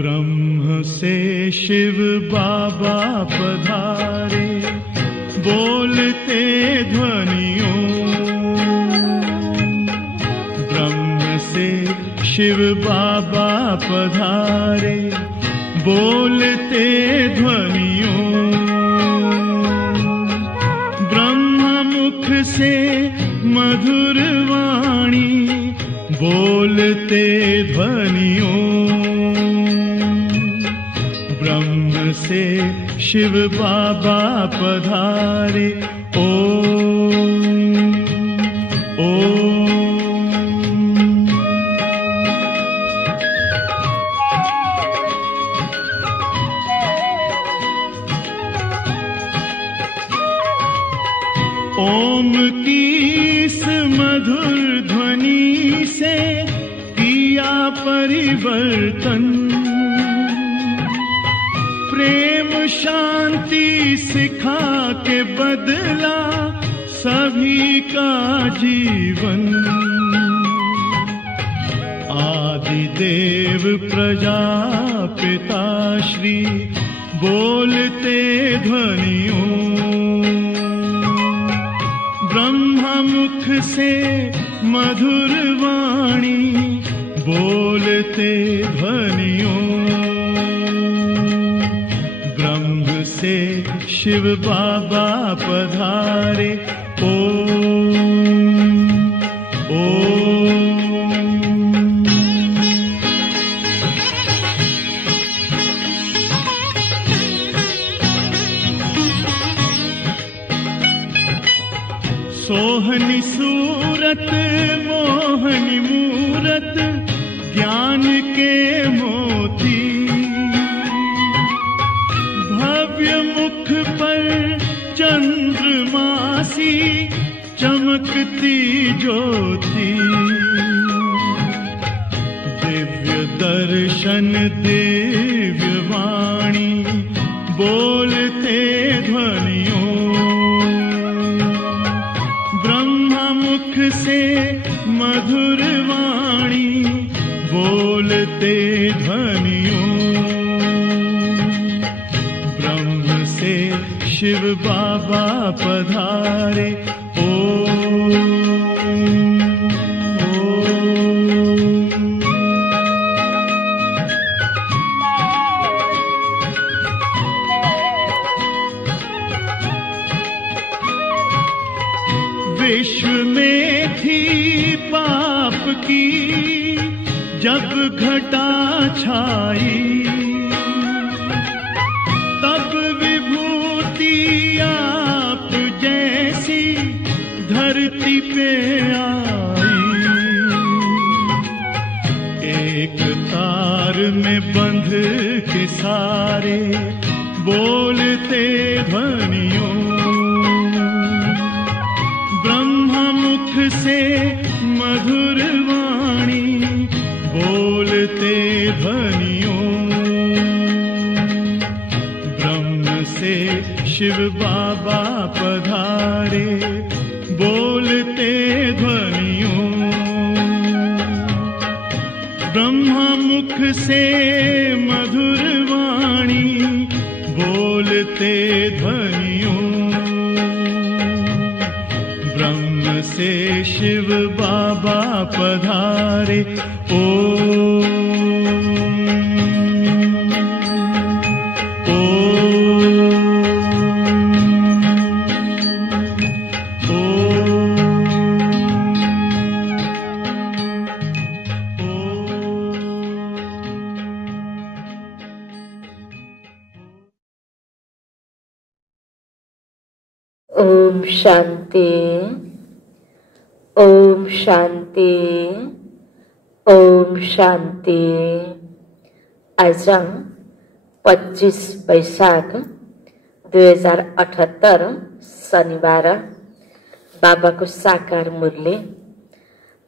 ब्रह्म से शिव बाबा पधारे, बोलते ध्वनियों। ब्रह्म से शिव बाबा पधारे, बोलते ध्वनियों। ब्रह्म मुख से मधुर वाणी, बोलते ध्वनियों। ब्रह्म से शिव बाबा पधारे, ओम ओम। ओम की इस मधुर ध्वनि से किया परिवर्तन। प्रेम शांति सिखा के बदला सभी का जीवन। आदि देव प्रजापिता श्री, बोलते ध्वनियों। ब्रह्म मुख से मधुर वाणी, बोलते ध्वनियों। ब्रह्म से शिव बाबा पधारे, ओम ओम। सोहनी सूरत मोहनी मूरत, ज्ञान के मोती। भव्य मुख पर चंद्रमासी, चमकती ज्योति। दिव्य दर्शन दिव्य वाणी, बोलते ध्वनियों। मुख से मधुर वाणी, बोलते ध्वनियों। ब्रह्म से शिव बाबा पधारे, ओम ओम। विश्व में थी पाप की जब घटा छाई, तब विभूति आप जैसी धरती पे आई। एक तार में बंध के सारे, बोलते ध्वनियों। मुख से मधुर वाणी, बोलते ध्वनियों। ब्रह्म से शिव बाबा पधारे, बोलते ध्वनियों। ब्रह्म मुख से मधुर वाणी, बोलते ध्वनियों। ब्रह्म से शिव बाबा पधारे, ओम ओम ओम शांति, ओम शांति, ओम शांति। आज 25 वैशाख 2078 शनिबार बाबाको साकार मुरली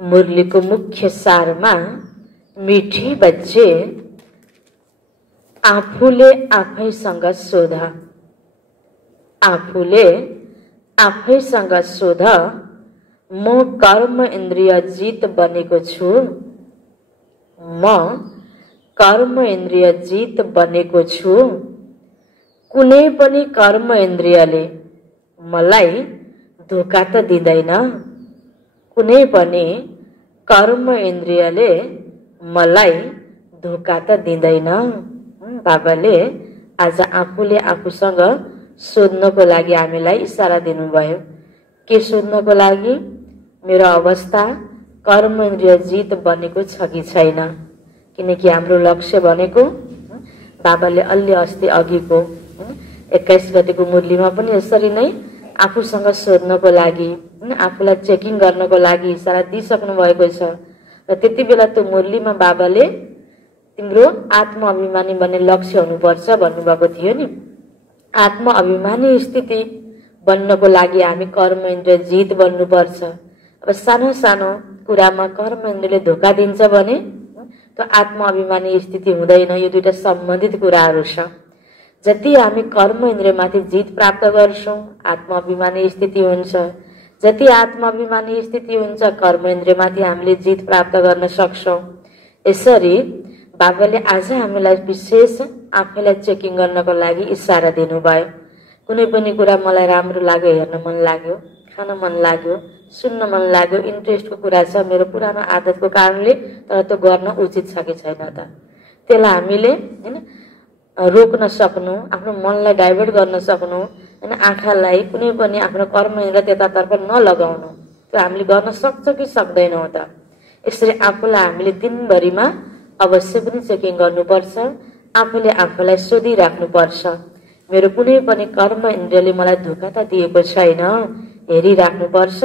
मुरलीको मुख्य सारमा मिठी बच्चे आफूले आफैसँग सोध, आफूले आफैसँग सोध, म कर्म इन्द्रिय जित बनेको छु, म कर्म इन्द्रिय जित बनेको छु। कुनै पनि कर्म इन्द्रियले मलाई धोका त दिँदैन, कुनै पनि कर्म इन्द्रियले मलाई धोका त दिँदैन। बाबाले आज आफूले आफूसँग सोध्नको लागि हामीलाई इशारा दिनुभयो। के सोध्नको लागि? मेरो अवस्था कर्म इन्द्रिय जित बनेको छ कि छैन? किनकि हाम्रो लक्ष्य भनेको बाबाले अलि अस्ति अघिको 21 गतेको मुरलीमा पनि यसरी नै आफूसँग सोध्नको लागि, आफूलाई चेकिङ गर्नको लागि इशारा दिइसक्नु भएको छ। र त्यति बेला त्यो मुरलीमा बाबाले तिम्रो आत्म अभिमानी बन्ने लक्ष्य हुनुपर्छ भन्नुभएको थियो नि। आत्म अभिमानी स्थिति बन्नको लागि हामी कर्म इन्द्रिय जित बन्नुपर्छ। अब सानो सानो कुरामा कर्म इन्द्रियले धोका दिन्छ भने त्यो आत्म अभिमानी स्थिति हुँदैन। यो दुईटा सम्बन्धित कुराहरू छ। जति हामी कर्म इन्द्रियमाथि जित प्राप्त गर्छौं आत्म अभिमानी स्थिति हुन्छ, जति आत्म अभिमानी स्थिति हुन्छ कर्म इन्द्रियमाथि हामीले जित प्राप्त गर्न सक्छौं। यसरी बाबाले आज हामीलाई विशेष आफैलाई चेकिङ गर्नको लागि इशारा दिनुभयो। कुनै पनि कुरा मलाई राम्रो लाग्यो, हेर्न मन लाग्यो, खान मन लाग्यो, सुन्न मन लाग्यो, इन्ट्रेस्टको कुरा छ मेरो पुरानो आदतको कारणले, तर त्यो गर्न उचित छ कि छैन त? त्यसलाई हामीले हैन रोक्न सक्नु, आफ्नो मनलाई डाइभर्ट गर्न सक्नु, हैन आँखालाई कुनै पनि आफ्नो कर्म इन्द्रिय त्यतातर्फ नलगाउनु। त्यो हामीले गर्न सक्छौं कि सक्दैनौं त? यसरी आफूलाई हामीले दिनभरिमा अवश्य पनि चेकिङ गर्नुपर्छ। आफूले आफूलाई सोधिराख्नुपर्छ, मेरो कुनै पनि कर्म इन्द्रियले मलाई धोका त दिएको छैन, हेरिराख्नुपर्छ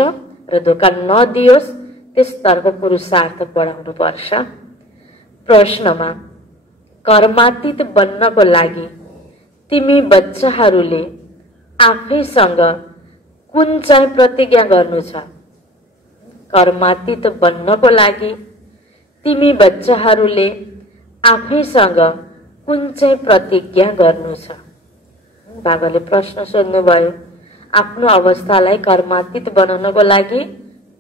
र धोका नदियोस् त्यसतर्फ पुरुषार्थ बढाउनुपर्छ। प्रश्नमा कर्मातीत बन्नको लागि तिमी बच्चाहरूले आफैसँग कुन चाहिँ प्रतिज्ञा गर्नु छ? कर्मातीत बन्नको लागि तिमी बच्चाहरूले आफैसँग कुन चाहिँ प्रतिज्ञा गर्नु छ? बाबाले प्रश्न सोध्नुभयो। आफ्नो अवस्थालाई कर्मातीत बनाउनको लागि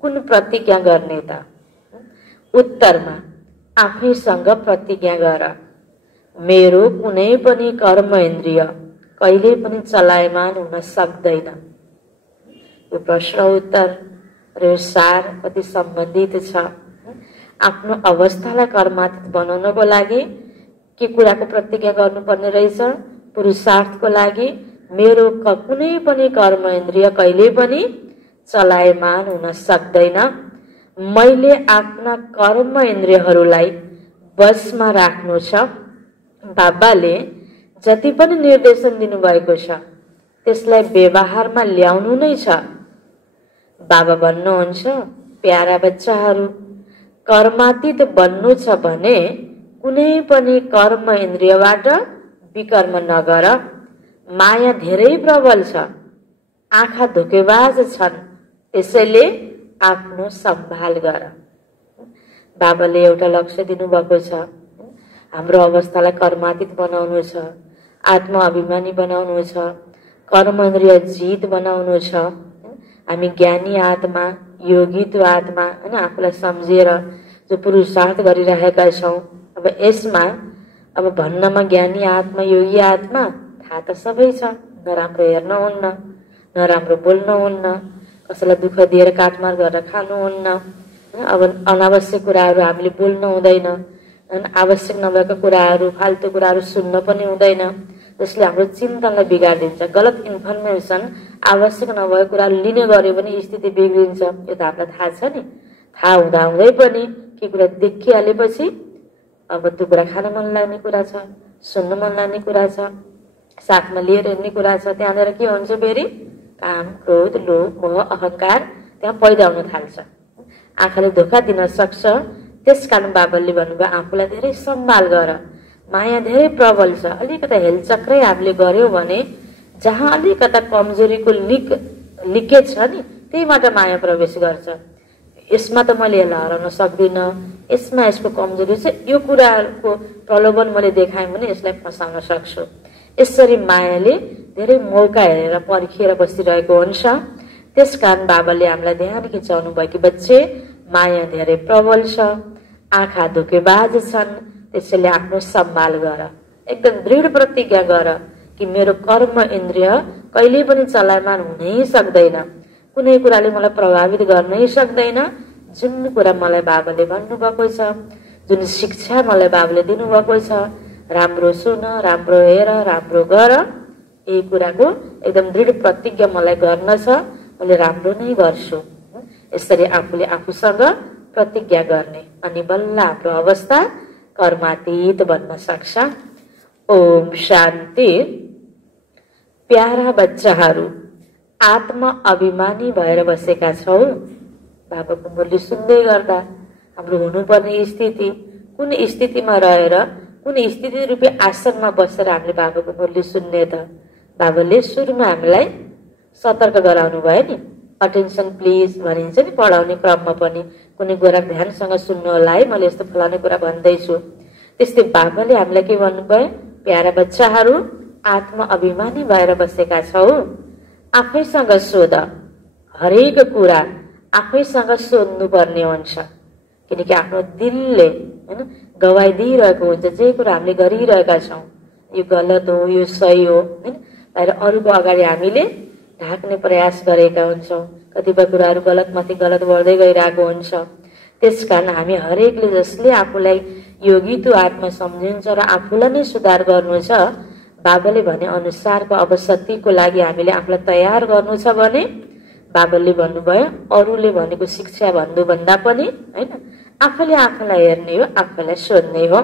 कुन प्रतिज्ञा गर्ने त? उत्तरमा आफैसँग प्रतिज्ञा गर, मेरो कुनै पनि कर्म इन्द्रिय कहिले पनि चलायमान हुन सक्दैन। यो प्रश्न उत्तर र यो सार कति सम्बन्धित छ। आफ्नो अवस्थालाई कर्मातीत बनाउनको लागि के कुराको प्रतिज्ञा गर्नुपर्ने रहेछ? पुरुषार्थको लागि मेरो कुनै पनि कर्म इन्द्रिय कहिले पनि चलायमान हुन सक्दैन। मैले आफ्ना कर्म इन्द्रियहरूलाई वशमा राख्नु छ। बाबाले जति पनि निर्देशन दिनुभएको छ त्यसलाई व्यवहारमा ल्याउनु नै छ। बाबा भन्नुहुन्छ, प्यारा बच्चाहरू, कर्मातीत बन्नु छ भने कुनै पनि कर्म इन्द्रियबाट विकर्म नगर। माया धेरै प्रबल छ, आँखा धोकेबाज छन्, त्यसैले आफ्नो सम्भाल गर। बाबाले एउटा लक्ष्य दिनुभएको छ, हाम्रो अवस्थालाई कर्मातीत बनाउनु छ, आत्म अभिमानी बनाउनु छ, कर्म इन्द्रिय जित बनाउनु छ। हामी ज्ञानी आत्मा, योगित्व आत्मा हैन आफूलाई सम्झेर जो पुरुषार्थ गरिरहेका छौं। अब यसमा अब भन्नमा ज्ञानी आत्मा, योगी आत्मा थाहा त सबै छ। नराम्रो हेर्न हुन्न, नराम्रो बोल्न हुन्न, कसैलाई दुःख दिएर काटमार गरेर खानुहुन्न। अब अनावश्यक कुराहरू हामीले बोल्न हुँदैन, आवश्यक नभएका कुराहरू, फाल्तु कुराहरू सुन्न पनि हुँदैन, जसले हाम्रो चिन्तनलाई बिगाडिदिन्छ। गलत इन्फर्मेसन, आवश्यक नभएको कुराहरू लिने गर्यो भने स्थिति बिग्रिन्छ। यो त हामीलाई थाहा छ नि। थाहा हुँदाहुँदै पनि के कुरा देखिहालेपछि अब त्यो कुरा खान मन लाग्ने कुरा छ, सुन्न मन लाग्ने कुरा छ, साथमा लिएर हिँड्ने कुरा छ। त्यहाँनिर के हुन्छ फेरि? काम, क्रोध, लोभ, मोह, अहंकार त्यहाँ पैदा हुन थाल्छ। आँखाले धोका दिन सक्छ। त्यसकारण बाबाले भन्नुभयो आफूलाई धेरै सम्भाल गर। माया धेरै प्रबल छ। अलिकता हेलचक्रै हामीले गर्यो भने जहाँ अलिकता कमजोरीको लिकेज छ नि त्यहीबाट माया प्रवेश गर्छ। यसमा त मैले यसलाई हराउन सक्दिनँ, यसमा यसको कमजोरी छ, यो कुराको प्रलोभन मैले देखाएँ भने यसलाई फसाउन सक्छु। यसरी मायाले धेरै मौका हेरेर पर्खिएर बसिरहेको हुन्छ। त्यसकारण बाबाले हामीलाई ध्यान खिचाउनु भयो कि बच्चे, माया धेरै प्रबल छ, आँखा धोकेबाज छन्, त्यसैले आफ्नो सम्हाल गर, एकदम दृढ प्रतिज्ञा गर कि मेरो कर्म इन्द्रिय कहिल्यै पनि चलायमान हुनै सक्दैन, कुनै कुराले मलाई प्रभावित गर्नै सक्दैन। जुन कुरा मलाई बाबाले भन्नुभएको छ, जुन शिक्षा मलाई बाबाले दिनुभएको छ, राम्रो सुन, राम्रो हेर, राम्रो गर, यही कुराको एकदम दृढ प्रतिज्ञा मलाई गर्न छ, मैले राम्रो नै गर्छु। यसरी आफूले आफूसँग प्रतिज्ञा गर्ने, अनि बल्ल हाम्रो अवस्था कर्मातीत बन्न सक्छ। ओम शान्ति। प्यारा बच्चाहरू, आत्मा अभिमानी भएर बसेका छौ। बाबाको मुरली सुन्दै गर्दा हाम्रो हुनुपर्ने स्थिति, कुन स्थितिमा रहेर, कुन स्थिति रूपी आसनमा बसेर हामीले बाबाको मुरली सुन्ने त? बाबाले सुरुमा हामीलाई सतर्क गराउनु भयो नि, अटेन्सन प्लिज भनिन्छ नि पढाउने क्रममा पनि, कुनै गोरा ध्यानसँग सुन्नु होला है, मैले यस्तो फलाउने कुरा भन्दैछु। त्यस्तै बाबाले हामीलाई के भन्नुभयो? प्यारा बच्चाहरू, आत्मा अभिमानी भएर बसेका छौ, आफैसँग सोध, हरेक कुरा आफैसँग सोध्नु पर्ने हुन्छ। किनकि आफ्नो दिलले हैन गवाई दिइरहेको हुन्छ, जे कुरा हामीले गरिरहेका छौँ यो गलत हो, यो सही हो, हैन तर अरूको अगाडि हामीले ढाक्ने प्रयास गरेका हुन्छौँ, कतिपय कुराहरू गलतमाथि गलत बढ्दै गइरहेको हुन्छ। त्यसकारण हामी हरेकले जसले आफूलाई योगी तु आत्मा सम्झिन्छ र आफूलाई नै सुधार गर्नु छ, बाबाले भने अनुसारको अवसतिको लागि हामीले आफूलाई तयार गर्नु छ भने बाबाले भन्नुभयो अरूले भनेको शिक्षा भन्नुभन्दा पनि हैन आफूले आफूलाई हेर्ने हो, आफूलाई सोध्ने हो।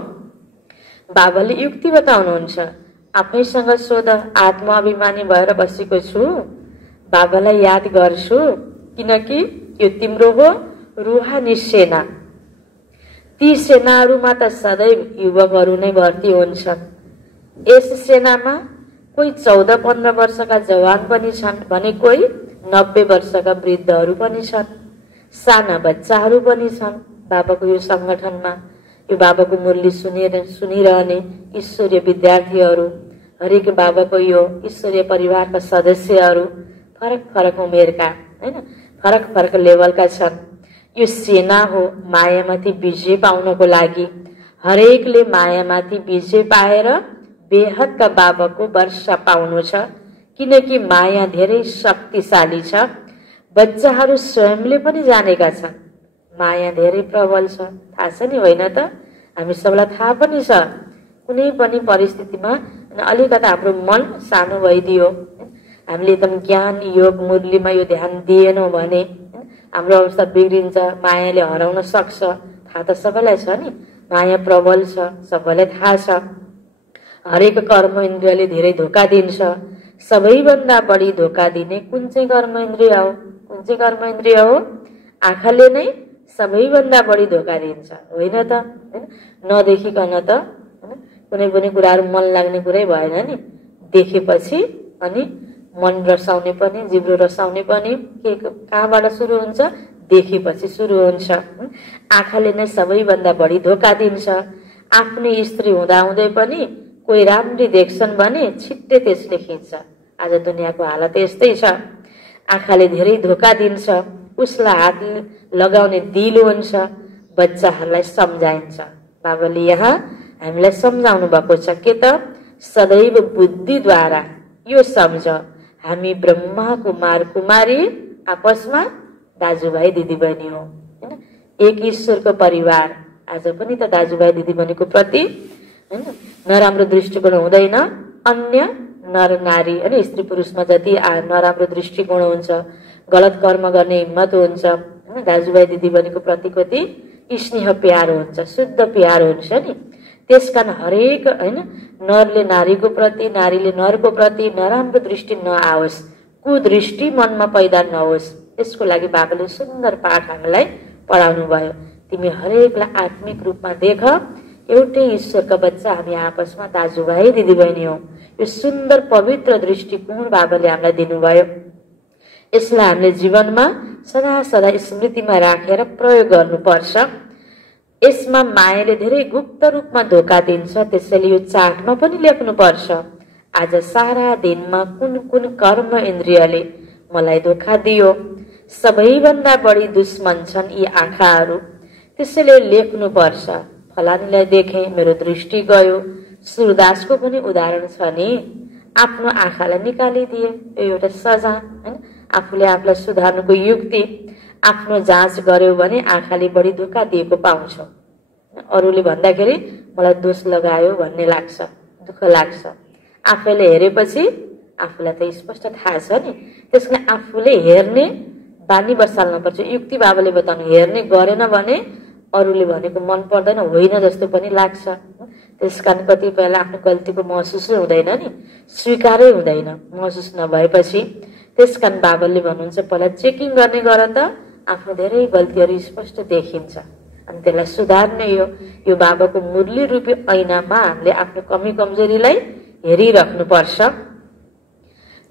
बाबाले युक्ति बताउनुहुन्छ, आफैसँग सोध, आत्मा अभिमानी भएर बसेको छु, बाबालाई याद गर्छु, किनकि यो तिम्रो हो रूहानी सेना। ती सेनाहरूमा त सदैव युवकहरू नै भर्ती हुन्छन्। यस सेनामा कोही 14-15 वर्षका जवान पनि छन् भने कोही 90 वर्षका वृद्धहरू पनि छन्, साना बच्चाहरू पनि छन्। बाबाको यो संगठनमा यो बाबाको मुरली सुनिरहने ईश्वरीय विद्यार्थीहरू, हरेक बाबाको यो ईश्वरीय परिवारका सदस्यहरू फरक फरक उमेरका हैन, फरक फरक लेभलका छन्। यो सेना हो मायामाथि विजय पाउनको लागि। हरेकले मायामाथि विजय पाएर बेहदका बाबाको वर्षा पाउनु छ, किनकि माया धेरै शक्तिशाली छ। बच्चाहरू स्वयंले पनि जानेका छन् माया धेरै प्रबल छ, थाहा छ नि होइन त? हामी सबैलाई थाहा पनि छ। कुनै पनि परिस्थितिमा अलिकता हाम्रो मन सानो भइदियो, हामीले एकदम ज्ञान योग मुरलीमा यो ध्यान दिएनौँ भने हाम्रो अवस्था बिग्रिन्छ, मायाले हराउन सक्छ। थाहा त सबैलाई छ नि, माया प्रबल छ, सबैलाई थाहा छ। हरेक कर्म इन्द्रियले धेरै धोका दिन्छ। सबैभन्दा बढी धोका दिने कुन चाहिँ कर्म इन्द्रिय हो? कुन चाहिँ कर्म इन्द्रिय हो? आँखाले नै सबैभन्दा बढी धोका दिन्छ, होइन त? नदेखिकन त कुनै पनि कुराहरू मन लाग्ने कुरै भएन नि। देखेपछि अनि मन रसाउने पनि, जिब्रो रसाउने पनि के कहाँबाट सुरु हुन्छ? देखेपछि सुरु हुन्छ। आँखाले नै सबैभन्दा बढी धोका दिन्छ। आफ्नै स्त्री हुँदाहुँदै पनि कोही राम्री देख्छन् भने छिट्टै त्यसले खिच्छ। आज दुनियाँको हालत यस्तै छ। आँखाले धेरै धोका दिन्छ, उसलाई हात लगाउने दिल हुन्छ। बच्चाहरूलाई सम्झाइन्छ। बाबाले यहाँ हामीलाई सम्झाउनु भएको छ के त? सदैव बुद्धिद्वारा यो सम्झ, हामी ब्रह्मा कुमार कुमारी आपसमा दाजुभाइ दिदीबहिनी हो, हैन? एक ईश्वरको परिवार। आज पनि त दाजुभाइ दिदीबहिनीको प्रति हैन नराम्रो दृष्टिकोण हुँदैन। अन्य नर नारी अनि स्त्री पुरुषमा जति नराम्रो दृष्टिकोण हुन्छ, गलत कर्म गर्ने हिम्मत हुन्छ, हैन दाजुभाइ दिदीबहिनीको प्रति कति स्नेह प्यार हुन्छ, शुद्ध प्यार हुन्छ नि। त्यसकारण हरेक हैन नरले नारीको प्रति, नारीले नरको प्रति नराम्रो दृष्टि नआओस्, कुदृष्टि मनमा पैदा नहोस्, त्यसको लागि बाबाले सुन्दर पाठ हामीलाई पढाउनु भयो। तिमी हरेकलाई आत्मिक रूपमा देख, एउटै ईश्वरका बच्चा हामी आपसमा दाजुभाइ दिदीबहिनी हौ। यो सुन्दर पवित्र दृष्टिकोण बाबाले हामीलाई दिनुभयो। यसलाई हामीले जीवनमा सदा सदा स्मृतिमा राखेर प्रयोग गर्नुपर्छ। यसमा मायाले धेरै गुप्त रूपमा धोका दिन्छ, त्यसैले यो चार्टमा पनि लेख्नुपर्छ। आज सारा दिनमा कुन कुन कर्म इन्द्रियले मलाई धोका दियो। सबैभन्दा बढी दुश्मन छन् यी आँखाहरू, त्यसैले लेख्नुपर्छ। फलानीलाई देखेँ, मेरो दृष्टि गयो। सूरदासको पनि उदाहरण छ नि, आफ्नो आँखालाई निकालिदिए। यो एउटा सजाय हैन, आफूले आफूलाई सुधार्नुको युक्ति। आफ्नो जाँच गर्यो भने आँखाले बढी धोका दिएको पाउँछौ। अरूले भन्दाखेरि मलाई दोष लगायो भन्ने लाग्छ, दुःख लाग्छ। आफैले हेरेपछि आफूलाई त स्पष्ट थाहा छ नि, त्यसकारण आफूले हेर्ने बानी बसाल्नुपर्छ। युक्ति बाबाले बताउनु, हेर्ने गरेन भने अरूले भनेको मन पर्दैन, होइन जस्तो पनि लाग्छ। त्यसकारण कतिपयलाई आफ्नो गल्तीको महसुसै हुँदैन नि, स्वीकारै हुँदैन महसुस नभएपछि। त्यसकारण बाबाले भन्नुहुन्छ पहिला चेकिङ गर्ने गर त आफ्नो धेरै गल्तीहरू स्पष्ट देखिन्छ, अनि त्यसलाई सुधार्ने यो बाबाको मुरली रूपी ऐनामा हामीले आफ्नो कमी कमजोरीलाई हेरिराख्नुपर्छ।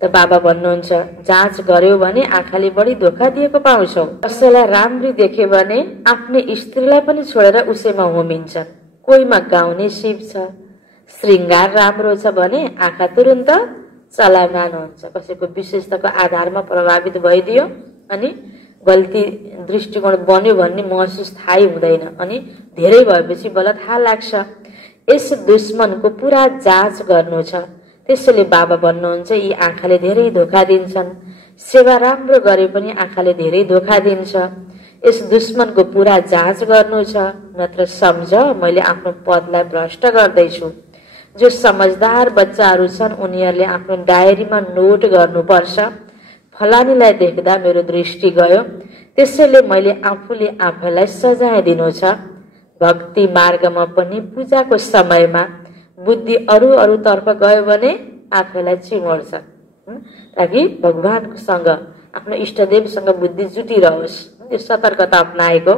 त बाबा भन्नुहुन्छ जाँच गर्यो भने आँखाले बढी धोका दिएको पाउँछौ। कसैलाई राम्री देख्यो भने आफ्नै स्त्रीलाई पनि छोडेर उसैमा होमिन्छन्। कोहीमा गाउने शिव छ, श्रृङ्गार राम्रो छ भने आँखा तुरुन्त चलायमान हुन्छ। कसैको विशेषताको आधारमा प्रभावित भइदियो अनि गल्ती दृष्टिकोण बन्यो भन्ने महसुस थाहै हुँदैन, अनि धेरै भएपछि बल्ल थाहा लाग्छ। यस दुश्मनको पुरा जाँच गर्नु छ। त्यसैले बाबा भन्नुहुन्छ यी आँखाले धेरै धोका दिन्छन्। सेवा राम्रो गरे पनि आँखाले धेरै धोका दिन्छ। यस दुश्मनको पुरा जाँच गर्नु छ, नत्र सम्झ मैले आफ्नो पदलाई भ्रष्ट गर्दैछु। जो समझदार बच्चाहरू छन् उनीहरूले आफ्नो डायरीमा नोट गर्नुपर्छ, फलानीलाई देख्दा मेरो दृष्टि गयो, त्यसैले मैले आफूले आफैलाई सजाय दिनु छ। भक्ति मार्गमा पनि पूजाको समयमा बुद्धि अरू तर्फ गयो भने आफैलाई चिमोड्छ, ताकि भगवानसँग आफ्नो इष्टदेवसँग बुद्धि जुटिरहोस्। यो सतर्कता अप्नाएको।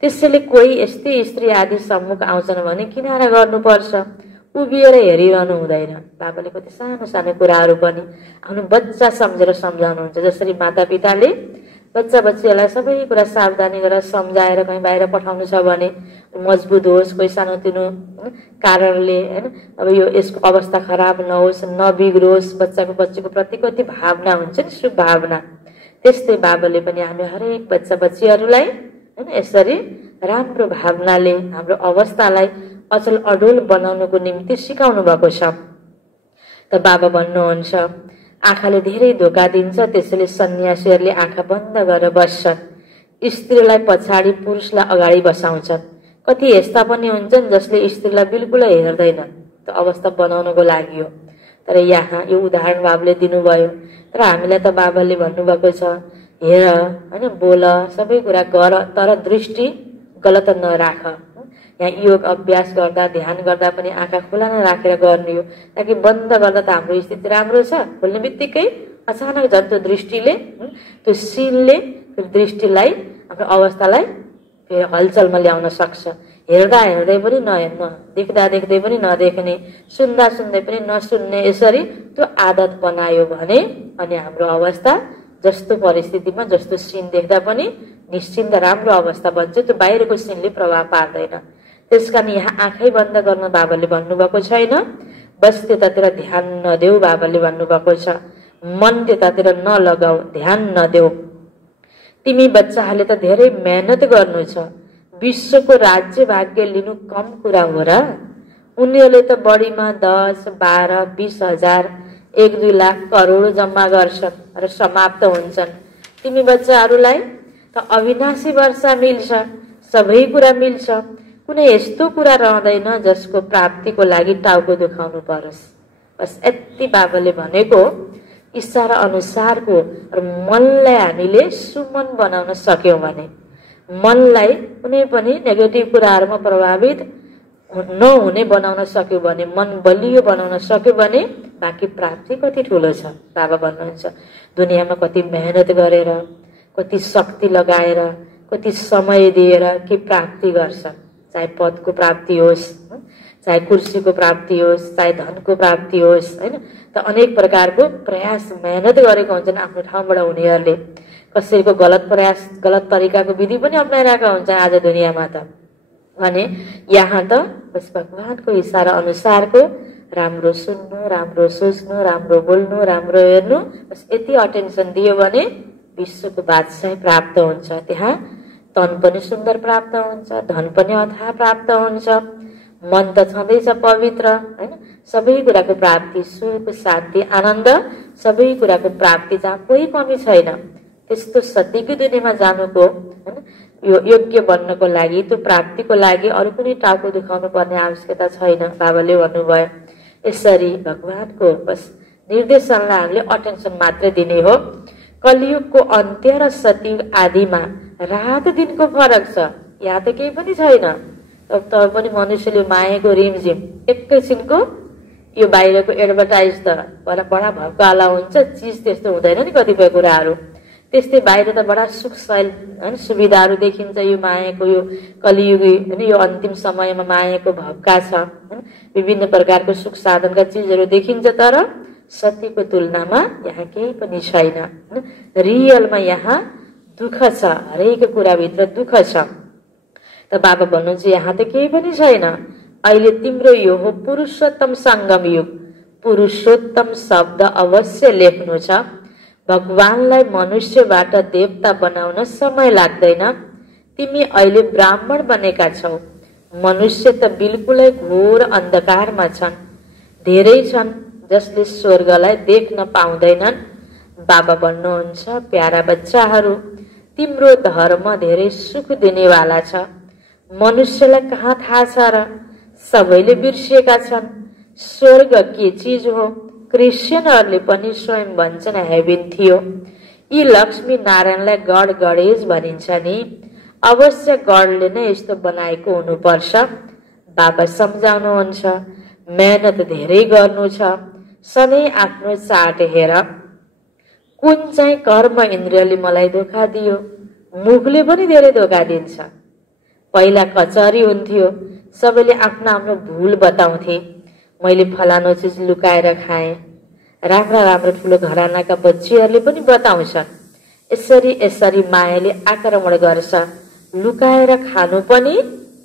त्यसैले कोही यस्तै स्त्री आदि सम्मुख आउँछन् भने किनारा गर्नुपर्छ, उभिएर हेरिरहनु हुँदैन। बाबाले कति सानो सानो कुराहरू पनि आफ्नो बच्चा सम्झेर सम्झाउनुहुन्छ। जसरी माता पिताले बच्चा बच्चीहरूलाई सबै कुरा सावधानी गरेर सम्झाएर कहीँ बाहिर पठाउनु छ भने मजबुत होस्, कोही सानोतिनो कारणले हैन, अब यसको अवस्था खराब नहोस्, नबिग्रोस्। बच्चीको प्रति कति भावना हुन्छ नि, शुभ भावना। त्यस्तै बाबाले पनि हामी हरेक बच्चा बच्चीहरूलाई हैन यसरी राम्रो भावनाले हाम्रो अवस्थालाई अचल अडोल बनाउनको निम्ति सिकाउनु भएको छ। त बाबा भन्नुहुन्छ आँखाले धेरै धोका दिन्छ, त्यसैले सन्यासीहरूले आँखा बन्द गरेर बस्छन्। स्त्रीलाई पछाडि पुरुषलाई अगाडि बसाउँछन्। कति यस्ता पनि हुन्छन् जसले स्त्रीलाई बिल्कुलै हेर्दैनन्। त अवस्था बनाउनको लागि हो। तर यहाँ यो उदाहरण बाबाले दिनुभयो। तर हामीलाई त बाबाले भन्नुभएको छ हेर हैन, बोल, सबै कुरा गर, तर दृष्टि गलत नराख। यहाँ योग अभ्यास गर्दा ध्यान गर्दा पनि आँखा खुला नै राखेर गर्ने हो, ताकि बन्द गर्दा त हाम्रो स्थिति राम्रो छ, खोल्ने बित्तिकै अचानक झन् त्यो दृष्टिले त्यो सिनले त्यो दृष्टिलाई आफ्नो अवस्थालाई फेरि हलचलमा ल्याउन सक्छ। हेर्दा हेर्दै पनि नहेर्नु, देख्दा देख्दै पनि नदेख्ने, सुन्दा सुन्दै पनि नसुन्ने, यसरी त्यो आदत बनायो भने अनि हाम्रो अवस्था जस्तो परिस्थितिमा जस्तो सिन देख्दा पनि निश्चिन्त राम्रो अवस्था बन्छ। त्यो बाहिरको सिनले प्रभाव पार्दैन। त्यसकारण यहाँ आँखै बन्द गर्न बाबाले भन्नुभएको छैन। बस त्यतातिर ध्यान नदेऊ बाबाले भन्नुभएको छ। मन त्यतातिर नलगाऊ, ध्यान नदेऊ। तिमी बच्चाहरूले त धेरै मेहनत गर्नु छ। विश्वको राज्य भाग्य लिनु कम कुरा हो र? उनीहरूले त बढीमा 10, 12, 20 हजार, 1-2 लाख करोड जम्मा गर्छन् र समाप्त हुन्छन्। तिमी बच्चाहरूलाई त अविनाशी वर्षा मिल्छ, सबै कुरा मिल्छ। कुनै यस्तो कुरा रहँदैन जसको प्राप्तिको लागि टाउको दुखाउनु परोस्। बस यति बाबाले भनेको इशारा अनुसारको र मनलाई हामीले सुमन बनाउन सक्यौं भने, मनलाई कुनै पनि नेगेटिभ कुराहरूमा प्रभावित नहुने बनाउन सक्यो भने, मन बलियो बनाउन सक्यो भने बाँकी प्राप्ति कति ठुलो छ। बाबा भन्नुहुन्छ दुनियाँमा कति मेहनत गरेर, कति शक्ति लगाएर, कति समय दिएर के प्राप्ति गर्छ। चाहे पदको प्राप्ति होस्, चाहे कुर्सीको प्राप्ति होस्, चाहे धनको प्राप्ति होस्, हैन, त अनेक प्रकारको प्रयास मेहनत गरेको हुन्छन् आफ्नो ठाउँबाट उनीहरूले। कसैको गलत प्रयास गलत तरिकाको विधि पनि अपनाइरहेका हुन्छ आज दुनियाँमा त। भने यहाँ त बस भगवानको इशारा अनुसारको राम्रो सुन्नु, राम्रो सोच्नु, राम्रो बोल्नु, राम्रो हेर्नु, बस यति अटेन्सन दियो भने विश्वको बादशाही प्राप्त हुन्छ। त्यहाँ तन पनि सुन्दर प्राप्त हुन्छ, धन पनि अथाह प्राप्त हुन्छ, मन त छँदैछ पवित्र हैन। सबै कुराको प्राप्ति, सुख, शान्ति, आनन्द, सबै कुराको प्राप्ति, जहाँ कोही कमी छैन। त्यस्तो सत्यको दुनियाँमा जानुको हैन, यो योग्य बन्नको लागि, त्यो प्राप्तिको लागि अरू कुनै टाउको दुखाउनु पर्ने आवश्यकता छैन। बाबाले भन्नुभयो यसरी भगवानको बस निर्देशनलाई हामीले अटेन्सन मात्र दिने हो। कलियुगको अन्त्य र सतयुग आदिमा रात दिनको फरक छ, यहाँ त केही पनि छैन। तब पनि मनुष्यले मायाको रिमझिम एकैछिनको यो बाहिरको एडभर्टाइज त बडा भक्काला हुन्छ, चिज त्यस्तो हुँदैन नि कतिपय कुराहरू। त्यस्तै बाहिर त बडा सुखशैल हैन सुविधाहरू देखिन्छ। यो मायाको यो कलियुगी हैन यो अन्तिम समयमा मायाको भक्का छ हैन, विभिन्न प्रकारको सुख साधनका चिजहरू देखिन्छ, तर सत्यको तुलनामा यहाँ केही पनि छैन। रियलमा यहाँ दुःख छ, हरेक कुराभित्र दुःख छ। त बाबा भन्नुहुन्छ यहाँ त केही पनि छैन। अहिले तिम्रो यो हो पुरुषोत्तम सङ्गम युग। पुरुषोत्तम शब्द अवश्य लेख्नु छ। भगवानलाई मनुष्यबाट देवता बनाउन समय लाग्दैन। तिमी अहिले ब्राह्मण बनेका छौ। मनुष्य त बिल्कुलै घोर अन्धकारमा छन्। धेरै छन् जसले स्वर्गलाई देख्न पाउँदैनन्। बाबा भन्नुहुन्छ प्यारा बच्चाहरू, तिम्रो धर्म धेरै सुख दिनेवाला छ। मनुष्यलाई कहाँ थाहा छ र? सबैले बिर्सिएका छन्। स्वर्ग के चिज हो? क्रिस्चियनहरूले पनि स्वयं भन्छन् हेभेन थियो। यी लक्ष्मी नारायणलाई गड गणेश भनिन्छ नि, अवश्य गडले नै यस्तो बनाएको हुनुपर्छ। बाबा सम्झाउनुहुन्छ मेहनत धेरै गर्नु छ, सधैँ आफ्नो चाट हेर। कुन चाहिँ कर्म इन्द्रियले मलाई धोका दियो? मुखले पनि धेरै धोका दिन्छ। पहिला कचहरी हुन्थ्यो, सबैले आफ्नो आफ्नो भूल बताउँथे। मैले फलानो चिज लुकाएर खाएँ। राम्रा राम्रो ठुलो घरानाका बच्चीहरूले पनि बताउँछन्। यसरी यसरी मायाले आक्रमण गर्छ। लुकाएर खानु पनि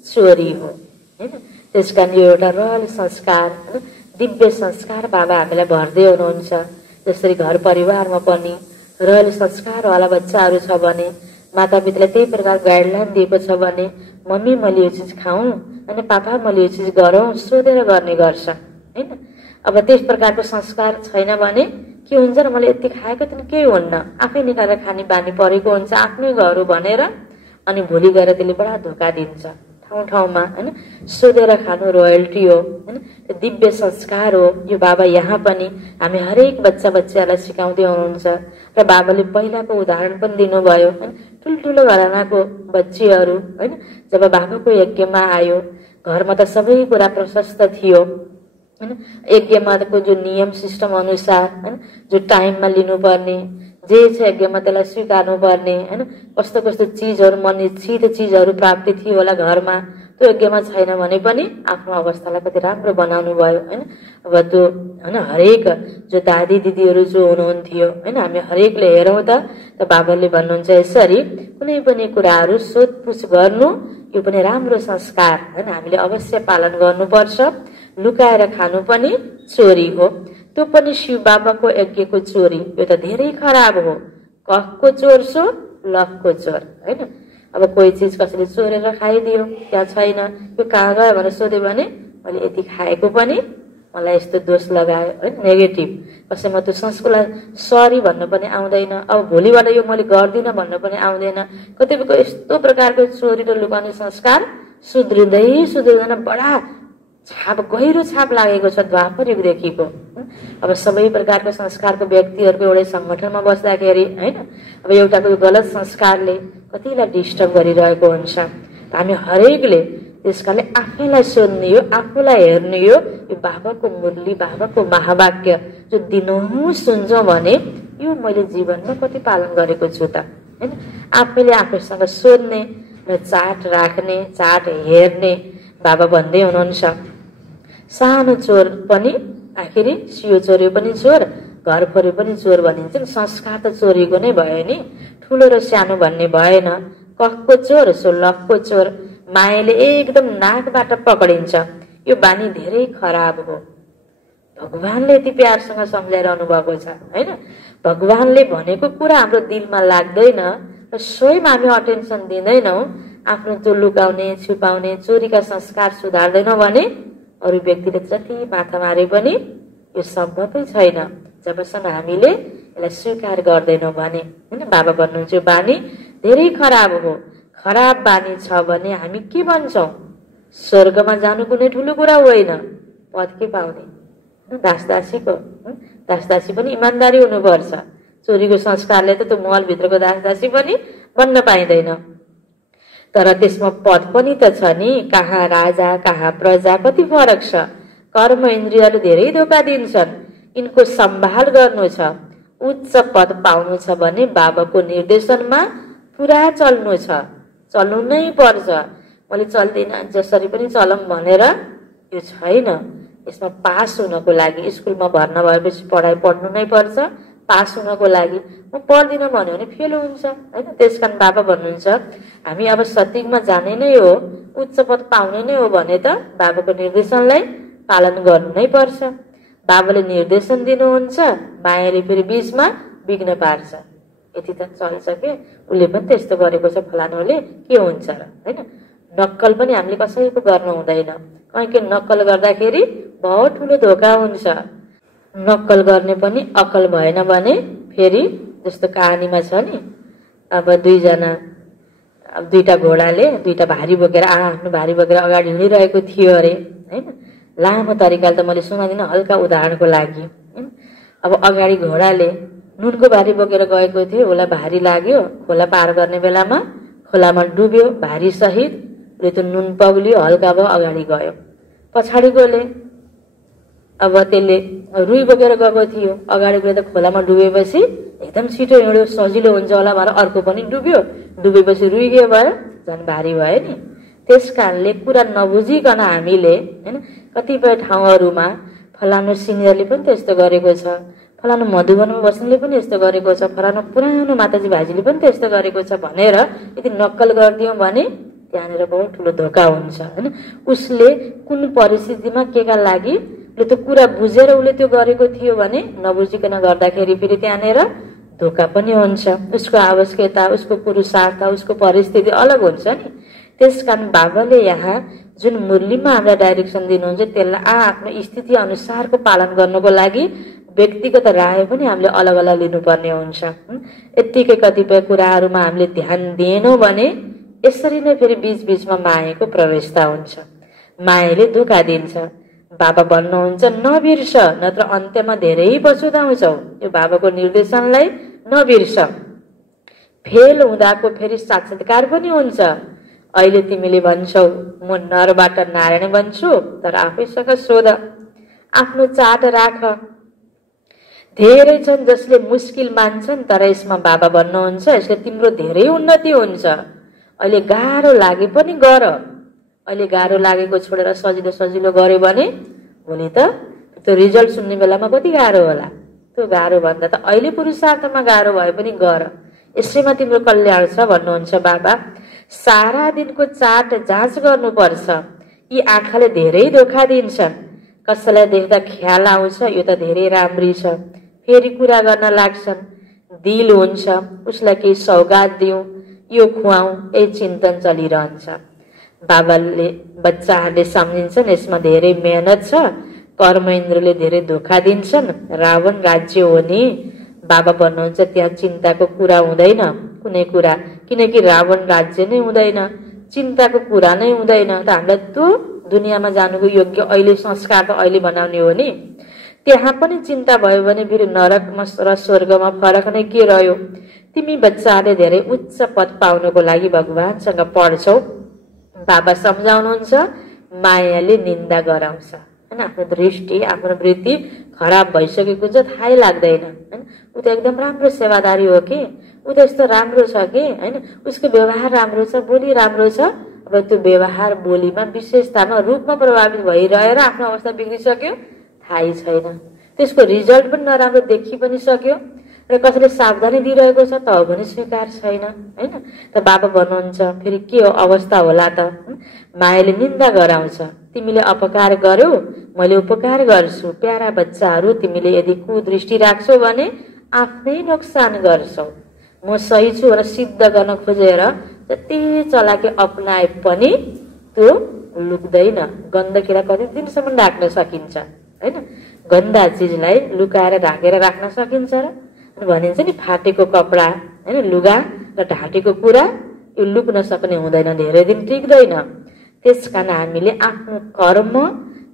चोरी हो हैन। त्यसकारण यो एउटा रहल संस्कार, दिव्य संस्कार बाबा हामीलाई भर्दै हुनुहुन्छ। जसरी घर परिवारमा पनि रहल संस्कारवाला बच्चाहरू छ भने मातापिताले त्यही प्रकार गाइडलाइन दिएको छ भने मम्मी मैले यो चिज खाऊँ अनि पापा मैले यो चिज गरौँ सोधेर गर्ने गर्छ हैन। अब त्यस प्रकारको संस्कार छैन भने के हुन्छ र मैले यति खाएको त केही हुन्न, आफै निकालेर खाने बानी परेको हुन्छ आफ्नै घर हो भनेर, अनि भोलि गएर त्यसले बडा धोका दिन्छ ठाउँ ठाउँमा हैन। सोधेर खानु रोयल्टी हो हैन, दिव्य संस्कार हो। यो बाबा यहाँ पनि हामी हरेक बच्चा बच्चालाई सिकाउँदै हुनुहुन्छ। र बाबाले पहिलाको उदाहरण पनि दिनुभयो हैन। ठुल्ठुलो घरानाको बच्चीहरू हैन जब बाबाको यज्ञमा आयो, घरमा त सबै कुरा प्रशस्त थियो हैन। यज्ञमाको जो नियम सिस्टम अनुसार हैन, जो टाइममा लिनुपर्ने जे छ यज्ञमा त्यसलाई स्वीकार्नु पर्ने हैन, कस्तो कस्तो चिजहरू मनिच्छित चिजहरू प्राप्ति थियो होला घरमा, त्यो यज्ञमा छैन भने पनि आफ्नो अवस्थालाई कति राम्रो बनाउनु भयो हैन। अब त्यो हैन हरेक जो दादी दिदीहरू जो हुनुहुन्थ्यो हैन, हामी हरेकले हेरौँ त बाबाले भन्नुहुन्छ यसरी कुनै पनि कुराहरू सोधपुछ गर्नु यो पनि राम्रो संस्कार हैन, हामीले अवश्य पालन गर्नुपर्छ। लुकाएर खानु पनि चोरी हो, त्यो पनि शिव बाबाको यज्ञको चोरी। यो त धेरै खराब हो। कखको चोर सो लखको चोर हैन। अब कोही चिज कसैले चोरेर खाइदियो, त्यहाँ छैन, यो कहाँ गयो भनेर सोध्यो भने मैले यति खाएको पनि मलाई यस्तो दोष लगायो है, नेगेटिभ। कसैमा त्यो संस्कारलाई सरी भन्न पनि आउँदैन। अब भोलिबाट यो मैले गर्दिनँ भन्न पनि आउँदैन। कतिपयको यस्तो प्रकारको चोरी र लुकाउने संस्कार सुध्रिँदैन, बडा छाप गहिरो छाप लागेको छ द्वापर युगदेखिको। अब सबै प्रकारको संस्कारको व्यक्तिहरूको एउटै संगठनमा बस्दाखेरि हैन, अब एउटाको गलत संस्कारले कतिलाई डिस्टर्ब गरिरहेको हुन्छ। हामी हरेकले त्यसकाले आफैलाई सोध्ने हो, आफूलाई हेर्ने हो। यो बाबाको मुरली, बाबाको महावाक्य जो दिनहुँ सुन्छौँ भने यो मैले जीवनमा कति पालन गरेको छु त हैन। आफैले आफैसँग सोध्ने र चाट राख्ने, चाट हेर्ने। बाबा भन्दै हुनुहुन्छ सानो चोर पनि आखिरी सियो चोर्यो पनि चोर, घर फोरे पनि चोर भनिन्छ नि, संस्कार त चोरीको नै भयो नि, ठुलो र सानो भन्ने भएन। कखको चोर सो लखको चोर, मायाले एकदम नाकबाट पक्रिन्छ। यो बानी धेरै खराब हो। भगवानले यति प्यारसँग सम्झाइरहनु भएको छ हैन। भगवानले भनेको कुरा हाम्रो दिलमा लाग्दैन र स्वयं हामी अटेन्सन दिँदैनौँ, आफ्नो त्यो लुकाउने छुपाउने चोरीका संस्कार सुधार्दैनौँ भने अरू व्यक्तिले जति माथा मारे पनि यो सम्भवै छैन जबसम्म हामीले यसलाई स्वीकार गर्दैनौँ भने हैन। बाबा भन्नुहुन्छ यो बानी धेरै खराब हो। खराब बानी छ भने हामी के भन्छौँ? स्वर्गमा जानु कुनै ठुलो कुरा होइन, पद के पाउने? दासदासीको दासदासी पनि इमान्दारी हुनुपर्छ। चोरीको संस्कारले त त्यो महलभित्रको दासदासी पनि बन्न पाइँदैन। तर त्यसमा पद पनि त छ नि, कहाँ राजा कहाँ प्रजा, कति फरक छ। कर्म इन्द्रियले धेरै धोका दिन्छन्, यिनको सम्भाल गर्नु छ। उच्च पद पाउनु छ भने बाबाको निर्देशनमा पुरा चल्नु छ, चल्नु नै पर्छ। मैले चल्दिनँ जसरी पनि चलम भनेर यो छैन। यसमा पास हुनको लागि स्कुलमा भर्ना भएपछि पढाइ पढ्नु नै पर्छ। पास हुनको लागि म पढ्दिनँ भन्यो भने फेल हुन्छ हैन। त्यसकारण बाबा भन्नुहुन्छ हामी अब सत्युगमा जाने नै हो, उच्च पद पाउने नै हो भने त बाबाको निर्देशनलाई पालन गर्नु नै पर्छ। बाबाले निर्देशन दिनुहुन्छ, मायाले फेरि बीचमा विघ्न पार्छ। यति त चल्छ के, उसले पनि त्यस्तो गरेको छ फलानुले, के हुन्छ र हैन। नक्कल पनि हामीले कसैको गर्न हुँदैन। कहीँ नक्कल गर्दाखेरि बहुत ठुलो धोका हुन्छ। नक्कल गर्ने पनि अक्कल भएन भने फेरि जस्तो कहानीमा छ नि, अब दुईटा घोडाले दुईटा भारी बोकेर आफ्नो भारी बोकेर अगाडि हिँडिरहेको थियो अरे हैन। लामो तरिकाले त मैले सुनादिनँ, हल्का उदाहरणको लागि हैन। अब अगाडि घोडाले नुनको भारी बोकेर गएको थियो, उसलाई भारी लाग्यो, खोला पार गर्ने बेलामा खोलामा डुब्यो भारी सहित। उसले त्यो नुन पग्लियो, हल्का भयो, अगाडि गयो। पछाडिकोले अब त्यसले रुई बोकेर गएको थियो, अगाडिको त खोलामा डुबेपछि एकदम छिटो हिँड्यो, सजिलो हुन्छ होला भनेर अर्को पनि डुब्यो, डुबेपछि रुई के भयो, झन् भारी भयो नि। त्यस कारणले कुरा नबुझिकन हामीले हैन कतिपय ठाउँहरूमा फलानु सिनियरले पनि त्यस्तो गरेको छ, फलानु मधुवनमा बस्नेले पनि यस्तो गरेको छ, फलानु पुरानो माताजी भाइजीले पनि त्यस्तो गरेको छ भनेर यदि नक्कल गरिदियौँ भने त्यहाँनिर बहुत ठुलो धोका हुन्छ हैन। उसले कुन परिस्थितिमा केका लागि उसले त्यो कुरा बुझेर उसले त्यो गरेको थियो भने नबुझिकन गर्दाखेरि फेरि त्यहाँनिर धोका पनि हुन्छ। उसको आवश्यकता, उसको पुरुषार्थ, उसको परिस्थिति अलग हुन्छ नि। त्यसकारण बाबाले यहाँ जुन मुरलीमा हामीलाई डाइरेक्सन दिनुहुन्छ त्यसलाई आफ्नो स्थिति अनुसारको पालन गर्नको लागि व्यक्तिगत राय पनि हामीले अलग अलग लिनुपर्ने हुन्छ। यत्तिकै कतिपय कुराहरूमा हामीले ध्यान दिएनौँ भने यसरी नै फेरि बीचबीचमा मायाको प्रवेशता हुन्छ, मायाले धोका दिन्छ। बाबा भन्नुहुन्छ नबिर्स, नत्र अन्त्यमा धेरै पछुताउँछौ। यो बाबाको निर्देशनलाई नबिर्स। फेल हुँदाको फेरि साक्षात्कार पनि हुन्छ। अहिले तिमीले भन्छौ म नरबाट नारायण बन्छु, तर आफैसँग सोध, आफ्नो चाट राख। धेरै छन् जसले मुस्किल मान्छन्, तर यसमा बाबा भन्नुहुन्छ यसले तिम्रो धेरै उन्नति हुन्छ। अहिले गाह्रो लागे पनि गर। अहिले गाह्रो लागेको छोडेर सजिलो सजिलो गर्यो भने भोलि त त्यो रिजल्ट सुन्ने बेलामा कति गाह्रो होला। त्यो गाह्रो भन्दा त अहिले पुरुषार्थमा गाह्रो भए पनि गर, यसैमा तिम्रो कल्याण छ भन्नुहुन्छ बाबा। सारा दिनको चाट जाँच गर्नुपर्छ। यी आँखाले धेरै धोका दिन्छन्। कसैलाई देख्दा ख्याल आउँछ यो त धेरै राम्री छ, फेरि कुरा गर्न लाग्छन्। दिल हुन्छ उसलाई केही सौगात दिउँ, यो खुवाउँ, यही चिन्तन चलिरहन्छ। बाबाले बच्चाहरूले सम्झिन्छन् यसमा धेरै मेहनत छ, कर्म इन्द्रले धेरै धोका दिन्छन्, रावण राज्य हो नि। बाबा भन्नुहुन्छ त्यहाँ चिन्ताको कुरा हुँदैन कुनै कुरा, किनकि रावण राज्य नै हुँदैन, चिन्ताको कुरा नै हुँदैन। त हामीलाई त्यो दुनियाँमा जानुको योग्य अहिले संस्कार त अहिले बनाउने हो नि। त्यहाँ पनि चिन्ता भयो भने फेरि नरकमा र स्वर्गमा फरक नै के रह्यो। तिमी बच्चाहरूले धेरै उच्च पद पाउनको लागि भगवानसँग पढ्छौ। बाबा सम्झाउनुहुन्छ मायाले निन्दा गराउँछ हैन। आफ्नो दृष्टि, आफ्नो वृत्ति खराब भइसकेको छ थाहै लाग्दैन हैन। ऊ त एकदम राम्रो सेवादारी हो कि, ऊ त यस्तो राम्रो छ कि हैन, उसको व्यवहार राम्रो छ, बोली राम्रो छ। अब त्यो व्यवहार बोलीमा विशेषतामा रूपमा प्रभावित भइरहेर आफ्नो अवस्था बिग्रिसक्यो थाहै छैन। त्यसको रिजल्ट पनि नराम्रो देखि पनि सक्यो र कसैले सावधानी दिइरहेको छ त भने स्वीकार छैन हैन। त बाबा भन्नुहुन्छ फेरि के हो अवस्था होला त, मायाले निन्दा गराउँछ, तिमीले अपकार गर्यौ मैले उपकार गर्छु, प्यारा बच्चाहरू तिमीले यदि कुदृष्टि राख्छौ भने आफ्नै नोक्सान गर्छौ। म सही छु भनेर सिद्ध गर्न खोजेर जति चलाके अपनाए पनि त्यो लुक्दैन। गन्दकीलाई कति दिनसम्म राख्न सकिन्छ हैन, गन्दा चिजलाई लुकाएर ढाकेर राख्न सकिन्छ र भनिन्छ नि फाटेको कपडा हैन, लुगा र ढाकेको कुरा यो लुक्न सक्ने हुँदैन, धेरै दिन टिक्दैन। त्यसकारण हामीले आफ्नो कर्म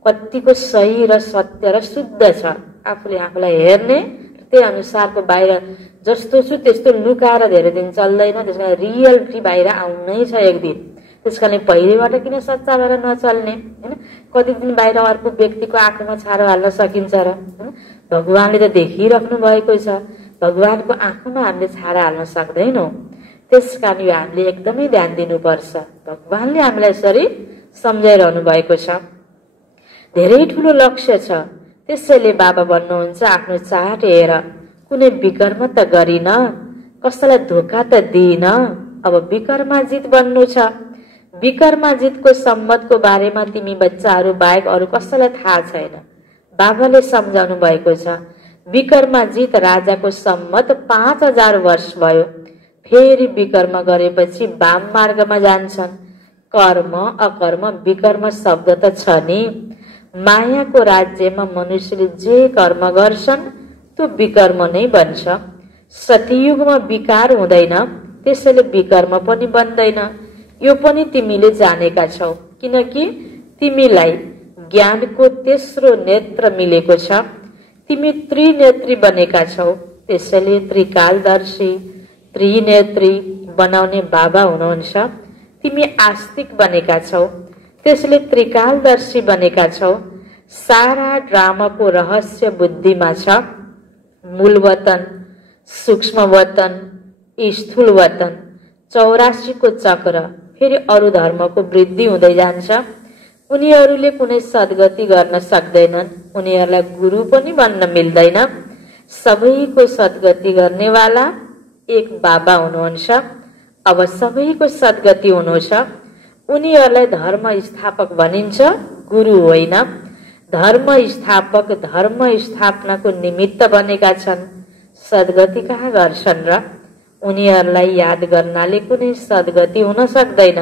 कतिको सही र सत्य र शुद्ध छ आफूले आफूलाई हेर्ने, त्यही अनुसारको बाहिर जस्तो छु त्यस्तो लुकाएर धेरै दिन चल्दैन। त्यसकारण रियलिटी बाहिर आउनै छ एक दिन। त्यसकारण पहिलेबाट किन सच्चा भएर नचल्ने हैन। कति दिन बाहिर अर्को व्यक्तिको आँखामा छारो हाल्न सकिन्छ र, भगवानले त देखिराख्नु भएको छ, भगवानको आँखामा हामीले छारो हाल्न सक्दैनौँ। त्यसकारण यो हामीले एकदमै ध्यान दिनुपर्छ। भगवानले हामीलाई यसरी सम्झाइरहनु भएको छ, धेरै ठुलो लक्ष्य छ। त्यसैले बाबा भन्नुहुन्छ आफ्नो चाहट हेर, कुनै विकर्म त गरिन, कसैलाई धोका त दिइन, अब विकर्माजित बन्नु छ। विकर्माजितको सम्मतको बारेमा तिमी बच्चाहरू बाहेक अरू कसैलाई थाहा छैन। बाबाले सम्झाउनु भएको छ विकर्माजित राजाको सम्मत 5000 वर्ष भयो, फेरि विकर्म गरेपछि वाम मार्गमा जान्छन्। कर्म अकर्म विकर्म शब्द त छ नि। मायाको राज्यमा मनुष्यले जे कर्म गर्छन् त्यो विकर्म नै बन्छ। सतयुगमा विकार हुँदैन, त्यसैले विकर्म पनि बन्दैन। यो पनि तिमीले जानेका छौ, किनकि तिमीलाई ज्ञानको तेस्रो नेत्र मिलेको छ। तिमी त्रिनेत्री बनेका छौ, त्यसैले त्रिकालदर्शी त्रिनेत्री बनाउने बाबा हुनुहुन्छ। तिमी आस्तिक बनेका छौ, त्यसले त्रिकालदर्शी बनेका छौ। सारा ड्रामाको रहस्य बुद्धिमा छ। मूल वतन, सूक्ष्म वतन, स्थूल वतन, 84 को चक्र, फेरि अरू धर्मको वृद्धि हुँदै जान्छ। उनीहरूले कुनै सद्गति गर्न सक्दैनन्, उनीहरूलाई गुरु पनि बन्न मिल्दैन। सबैको सद्गति गर्नेवाला एक बाबा हुनुहुन्छ। अब सबैको सद्गति हुनु छ। उनीहरूलाई धर्म स्थापक भनिन्छ, गुरु होइन। धर्म स्थापक धर्म स्थापनाको निमित्त बनेका छन्, सद्गति कहाँ गर्छन् र? उनीहरूलाई याद गर्नाले कुनै सद्गति हुन सक्दैन,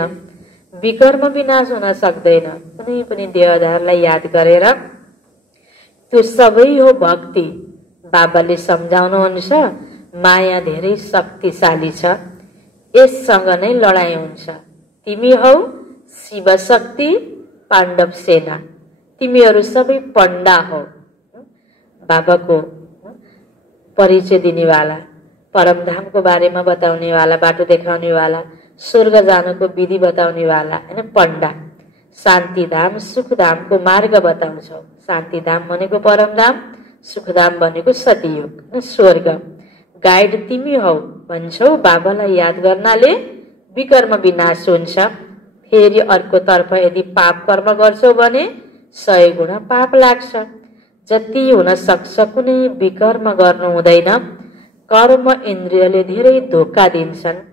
विकर्म विनाश हुन सक्दैन। कुनै पनि देहधारलाई याद गरेर त्यो सबै हो भक्ति। बाबाले सम्झाउनुहुन्छ माया धेरै शक्तिशाली छ, यससँग नै लडाई हुन्छ। तिमी हौ शिव शक्ति पाण्डव सेना, तिमीहरू सबै पण्डा हौ। बाबाको परिचय दिनेवाला, परमधामको बारेमा बताउनेवाला, बाटो देखाउनेवाला, स्वर्ग जानुको विधि बताउनेवाला हैन, पण्डा। शान्तिधाम सुखधामको मार्ग बताउँछौ। शान्तिधाम भनेको परमधाम, सुखधाम भनेको सतयुग, स्वर्ग। गाइड तिमी हौ भन्छौ। बाबालाई याद गर्नाले विकर्म विनाश हुन्छ। फेरि अर्कोतर्फ यदि पाप कर्म गर्छौ भने 100 गुणा पाप लाग्छ। जति हुन सक्छ कुनै विकर्म गर्नु हुँदैन। कर्म इन्द्रियले धेरै धोका दिन्छन्।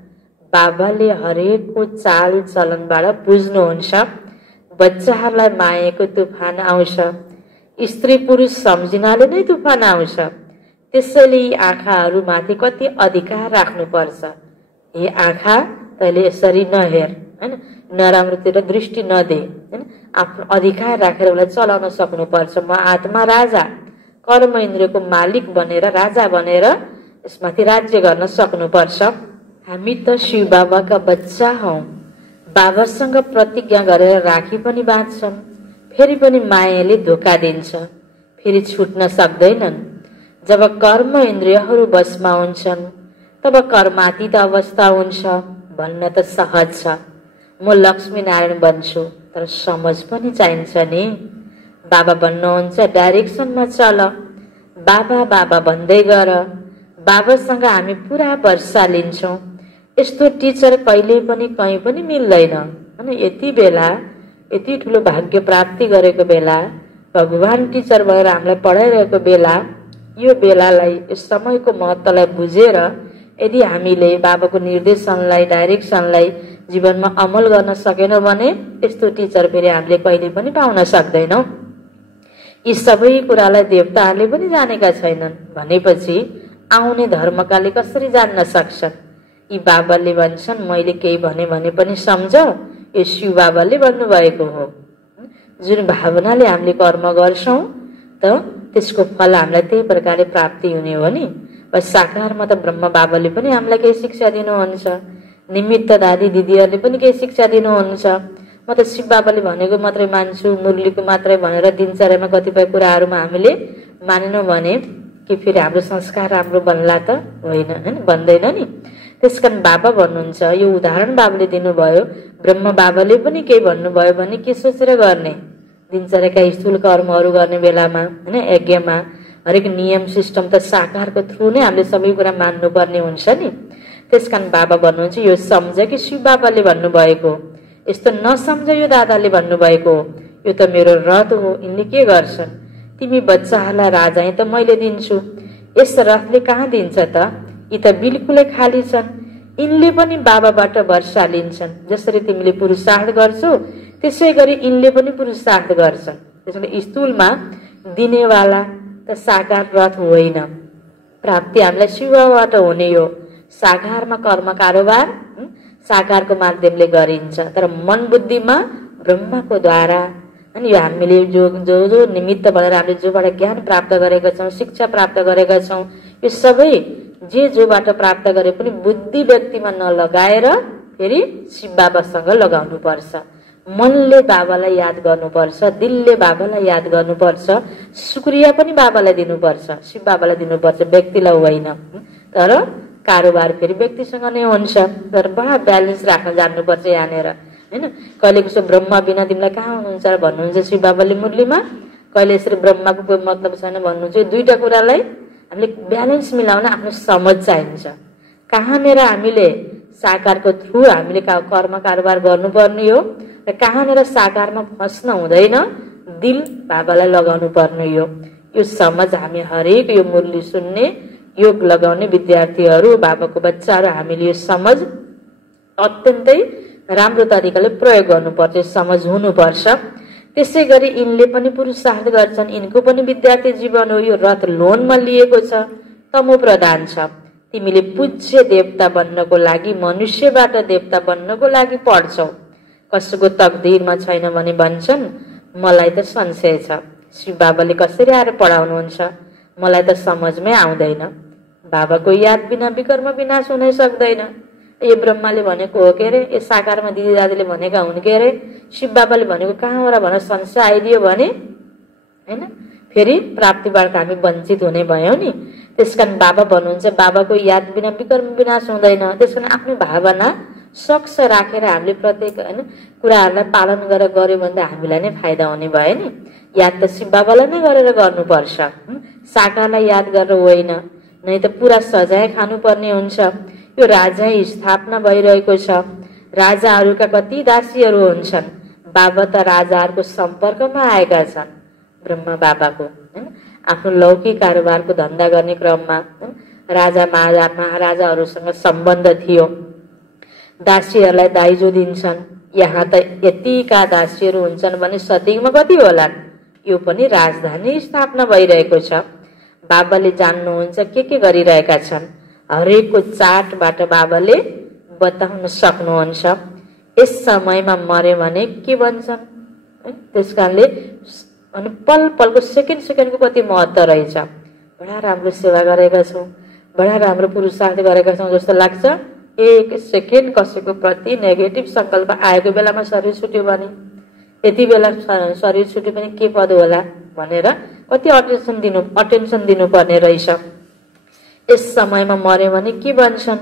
बाबाले हरेकको चाल चलनबाट बुझ्नुहुन्छ। बच्चाहरूलाई मायाको तुफान आउँछ, स्त्री पुरुष सम्झिनाले नै तुफान आउँछ। त्यसैले यी आँखाहरूमाथि कति अधिकार राख्नुपर्छ। हे आँखा, तैले यसरी नहेर हैन, नराम्रोतिर दृष्टि नदे हैन, आफ्नो अधिकार राखेर उसलाई चलाउन सक्नुपर्छ। म आत्मा राजा, कर्म इन्द्रियको मालिक बनेर राजा बनेर यसमाथि राज्य गर्न सक्नुपर्छ। हामी त शिव बाबाका बच्चा हौ। बाबासँग प्रतिज्ञा गरेर राखी पनि बाँच्छन्, फेरि पनि मायाले धोका दिन्छ, फेरि छुट्न सक्दैनन्। जब कर्म इन्द्रियहरू बसमा हुन्छन् तब कर्मातीत अवस्था हुन्छ। भन्न त सहज छ, म लक्ष्मी नारायण बन्छु, तर समझ पनि चाहिन्छ नि। बाबा भन्नुहुन्छ डाइरेक्सनमा चल, बाबा बाबा भन्दै गर। बाबासँग हामी पुरा वर्षा लिन्छौँ। यस्तो टिचर कहिले पनि कहीँ पनि मिल्दैन हैन। यति बेला यति ठुलो भाग्य प्राप्ति गरेको बेला भगवान टिचर भएर हामीलाई पढाइरहेको बेला यो बेलालाई यो समयको महत्त्वलाई बुझेर यदि हामीले बाबाको निर्देशनलाई डाइरेक्सनलाई जीवनमा अमल गर्न सकेनौँ भने यस्तो टिचर फेरि हामीले कहिले पनि पाउन सक्दैनौँ। यी सबै कुरालाई देवताहरूले पनि जानेका छैनन् भनेपछि आउने धर्मकाले कसरी जान्न सक्छन्? यी बाबाले भन्छन् मैले केही भने पनि सम्झ, यो शिव बाबाले भन्नुभएको हो। जुन भावनाले हामीले कर्म गर्छौं त त्यसको फल हामीलाई त्यही प्रकारले प्राप्ति हुने हो नि। साकारमा त ब्रह्म बाबाले पनि हामीलाई केही शिक्षा दिनुहुन्छ, निमित्त दादी दिदीहरूले पनि केही शिक्षा दिनुहुन्छ। म त शिव बाबाले भनेको मात्रै मान्छु, मुरलीको मात्रै भनेर दिनचर्यामा कतिपय कुराहरूमा हामीले मानेनौँ भने कि फेरि हाम्रो संस्कार राम्रो बन्ला त होइन, हैन? बन्दैन नि। त्यसकारण बाबा भन्नुहुन्छ, यो उदाहरण बाबाले दिनुभयो। ब्रह्म बाबाले पनि केही भन्नुभयो भने के सोचेर गर्ने? दिनचर्याका स्थूल कर्महरू गर्ने बेलामा, हैन, यज्ञमा हरेक नियम सिस्टम त साकारको थ्रु नै हामीले सबै कुरा मान्नुपर्ने हुन्छ नि। त्यसकारण बाबा भन्नुहुन्छ यो सम्झ कि शिव बाबाले भन्नुभएको, यस्तो नसम्झ यो दादाले भन्नुभएको, यो त मेरो रथ हो, यिनले के गर्छन्? तिमी बच्चाहरूलाई राजाई त मैले दिन्छु, यस रथले कहाँ दिन्छ त? यी त बिल्कुलै खाली छन्। यिनले पनि बाबाबाट वर्षा लिन्छन्। जसरी तिमीले पुरुषार्थ गर्छौ त्यसै गरी यिनले पनि पुरुषार्थ गर्छन्। त्यसैले स्थूलमा दिनेवाला त साकार रथ होइन, प्राप्ति हामीलाई शिवबाट हुने हो। साकारमा कर्म कारोबार साकारको माध्यमले गरिन्छ, तर मन बुद्धिमा ब्रह्मको द्वारा। अनि यो हामीले जो जो जो निमित्त भनेर हामीले जोबाट ज्ञान प्राप्त गरेका छौँ, शिक्षा प्राप्त गरेका छौँ, यो सबै जे जोबाट प्राप्त गरे पनि बुद्धि व्यक्तिमा नलगाएर फेरि शिव बाबासँग लगाउनु पर्छ। मनले बाबालाई याद गर्नुपर्छ, दिलले बाबालाई याद गर्नुपर्छ, शुक्रिया पनि बाबालाई दिनुपर्छ, शिव बाबालाई दिनुपर्छ, व्यक्तिलाई होइन। तर कारोबार फेरि व्यक्तिसँग नै हुन्छ, तर बडा ब्यालेन्स राख्न जान्नुपर्छ यहाँनिर, हैन? कहिले कसो ब्रह्मा बिना तिमीलाई कहाँ हुनुहुन्छ भन्नुहुन्छ शिव बाबाले मुरलीमा, कहिले यसरी ब्रह्माको कोही मतलब छैन भन्नुहुन्छ। यो दुईटा कुरालाई हामीले ब्यालेन्स मिलाउन आफ्नो समझ चाहिन्छ। कहाँनिर हामीले साकारको थ्रु हामीले कर्म कारोबार गर्नुपर्ने हो र कहाँनिर साकारमा फस्न हुँदैन, दिल बाबालाई लगाउनु पर्ने हो। यो समझ हामी हरेक यो मुरली सुन्ने योग लगाउने विद्यार्थीहरू, बाबाको बच्चाहरू हामीले यो समझ अत्यन्तै राम्रो तरिकाले प्रयोग गर्नुपर्छ, समझ हुनुपर्छ। त्यसै गरी यिनले पनि पुरुषार्थ गर्छन्, यिनको पनि विद्यार्थी जीवन हो। यो रथ लोनमा लिएको छ, तमो प्रधान छ। तिमीले पूज्य देवता बन्नको लागि, मनुष्यबाट देवता बन्नको लागि पढ्छौ। कसैको तकदिरमा छैन भने भन्छन् मलाई त संशय छ, शिव बाबाले कसरी आएर पढाउनुहुन्छ, मलाई त समझमै आउँदैन। बाबाको याद बिना विकर्म विनाश हुनै सक्दैन। यो ब्रह्माले भनेको हो के अरे, यो साकारमा दिदी दादीले भनेका हुन् के अरे, शिव बाबाले भनेको कहाँबाट भनेर संशय आइदियो भने हैन, फेरि प्राप्तिबाट हामी वञ्चित हुने भयौँ नि। त्यसकारण बाबा भन्नुहुन्छ बाबाको याद बिना विकर्म विनाश हुँदैन। त्यसकारण आफ्नो भावना सक्ष राखेर हामीले प्रत्येक हैन कुराहरूलाई पालन गरेर गऱ्यो भने त हामीलाई नै फाइदा हुने भयो नि। याद त शिव बाबालाई नै गरेर गर्नुपर्छ, साकारलाई याद गरेर होइन, नै त पुरा सजाय खानुपर्ने हुन्छ। यो राजा स्थापना भइरहेको छ, राजाहरूका कति दासीहरू हुन्छन्। बाबा त राजाहरूको सम्पर्कमा आएका छन्। ब्रह्मा बाबाको आफ्नो लौकिक कारोबारको धन्दा गर्ने क्रममा राजा महाराजाहरूसँग सम्बन्ध थियो। दासीहरूलाई दाइजो दिन्छन्। यहाँ त यतिका दासीहरू हुन्छन् भने सतीमा कति होलान्। यो पनि राजधानी स्थापना भइरहेको छ। बाबाले जान्नुहुन्छ के गरिरहेका छन्। हरेकको चार्टबाट बाबाले बताउन सक्नुहुन्छ। यस समयमा मरे भने के भन्छन्। त्यसकारणले अनि पल पलको सेकेन्डको कति महत्त्व रहेछ। बडा राम्रो सेवा गरेका छौँ, बडा राम्रो पुरुषार्थ गरेका छौँ जस्तो लाग्छ। एक सेकेन्ड कसैको प्रति नेगेटिभ सङ्कल्प आएको बेलामा शरीर छुट्यो भने, यति बेला शरीर छुट्यो भने के पद होला भनेर कति अटेन्सन दिनुपर्ने रहेछ। यस समयमा मर्यो भने के भन्छन्।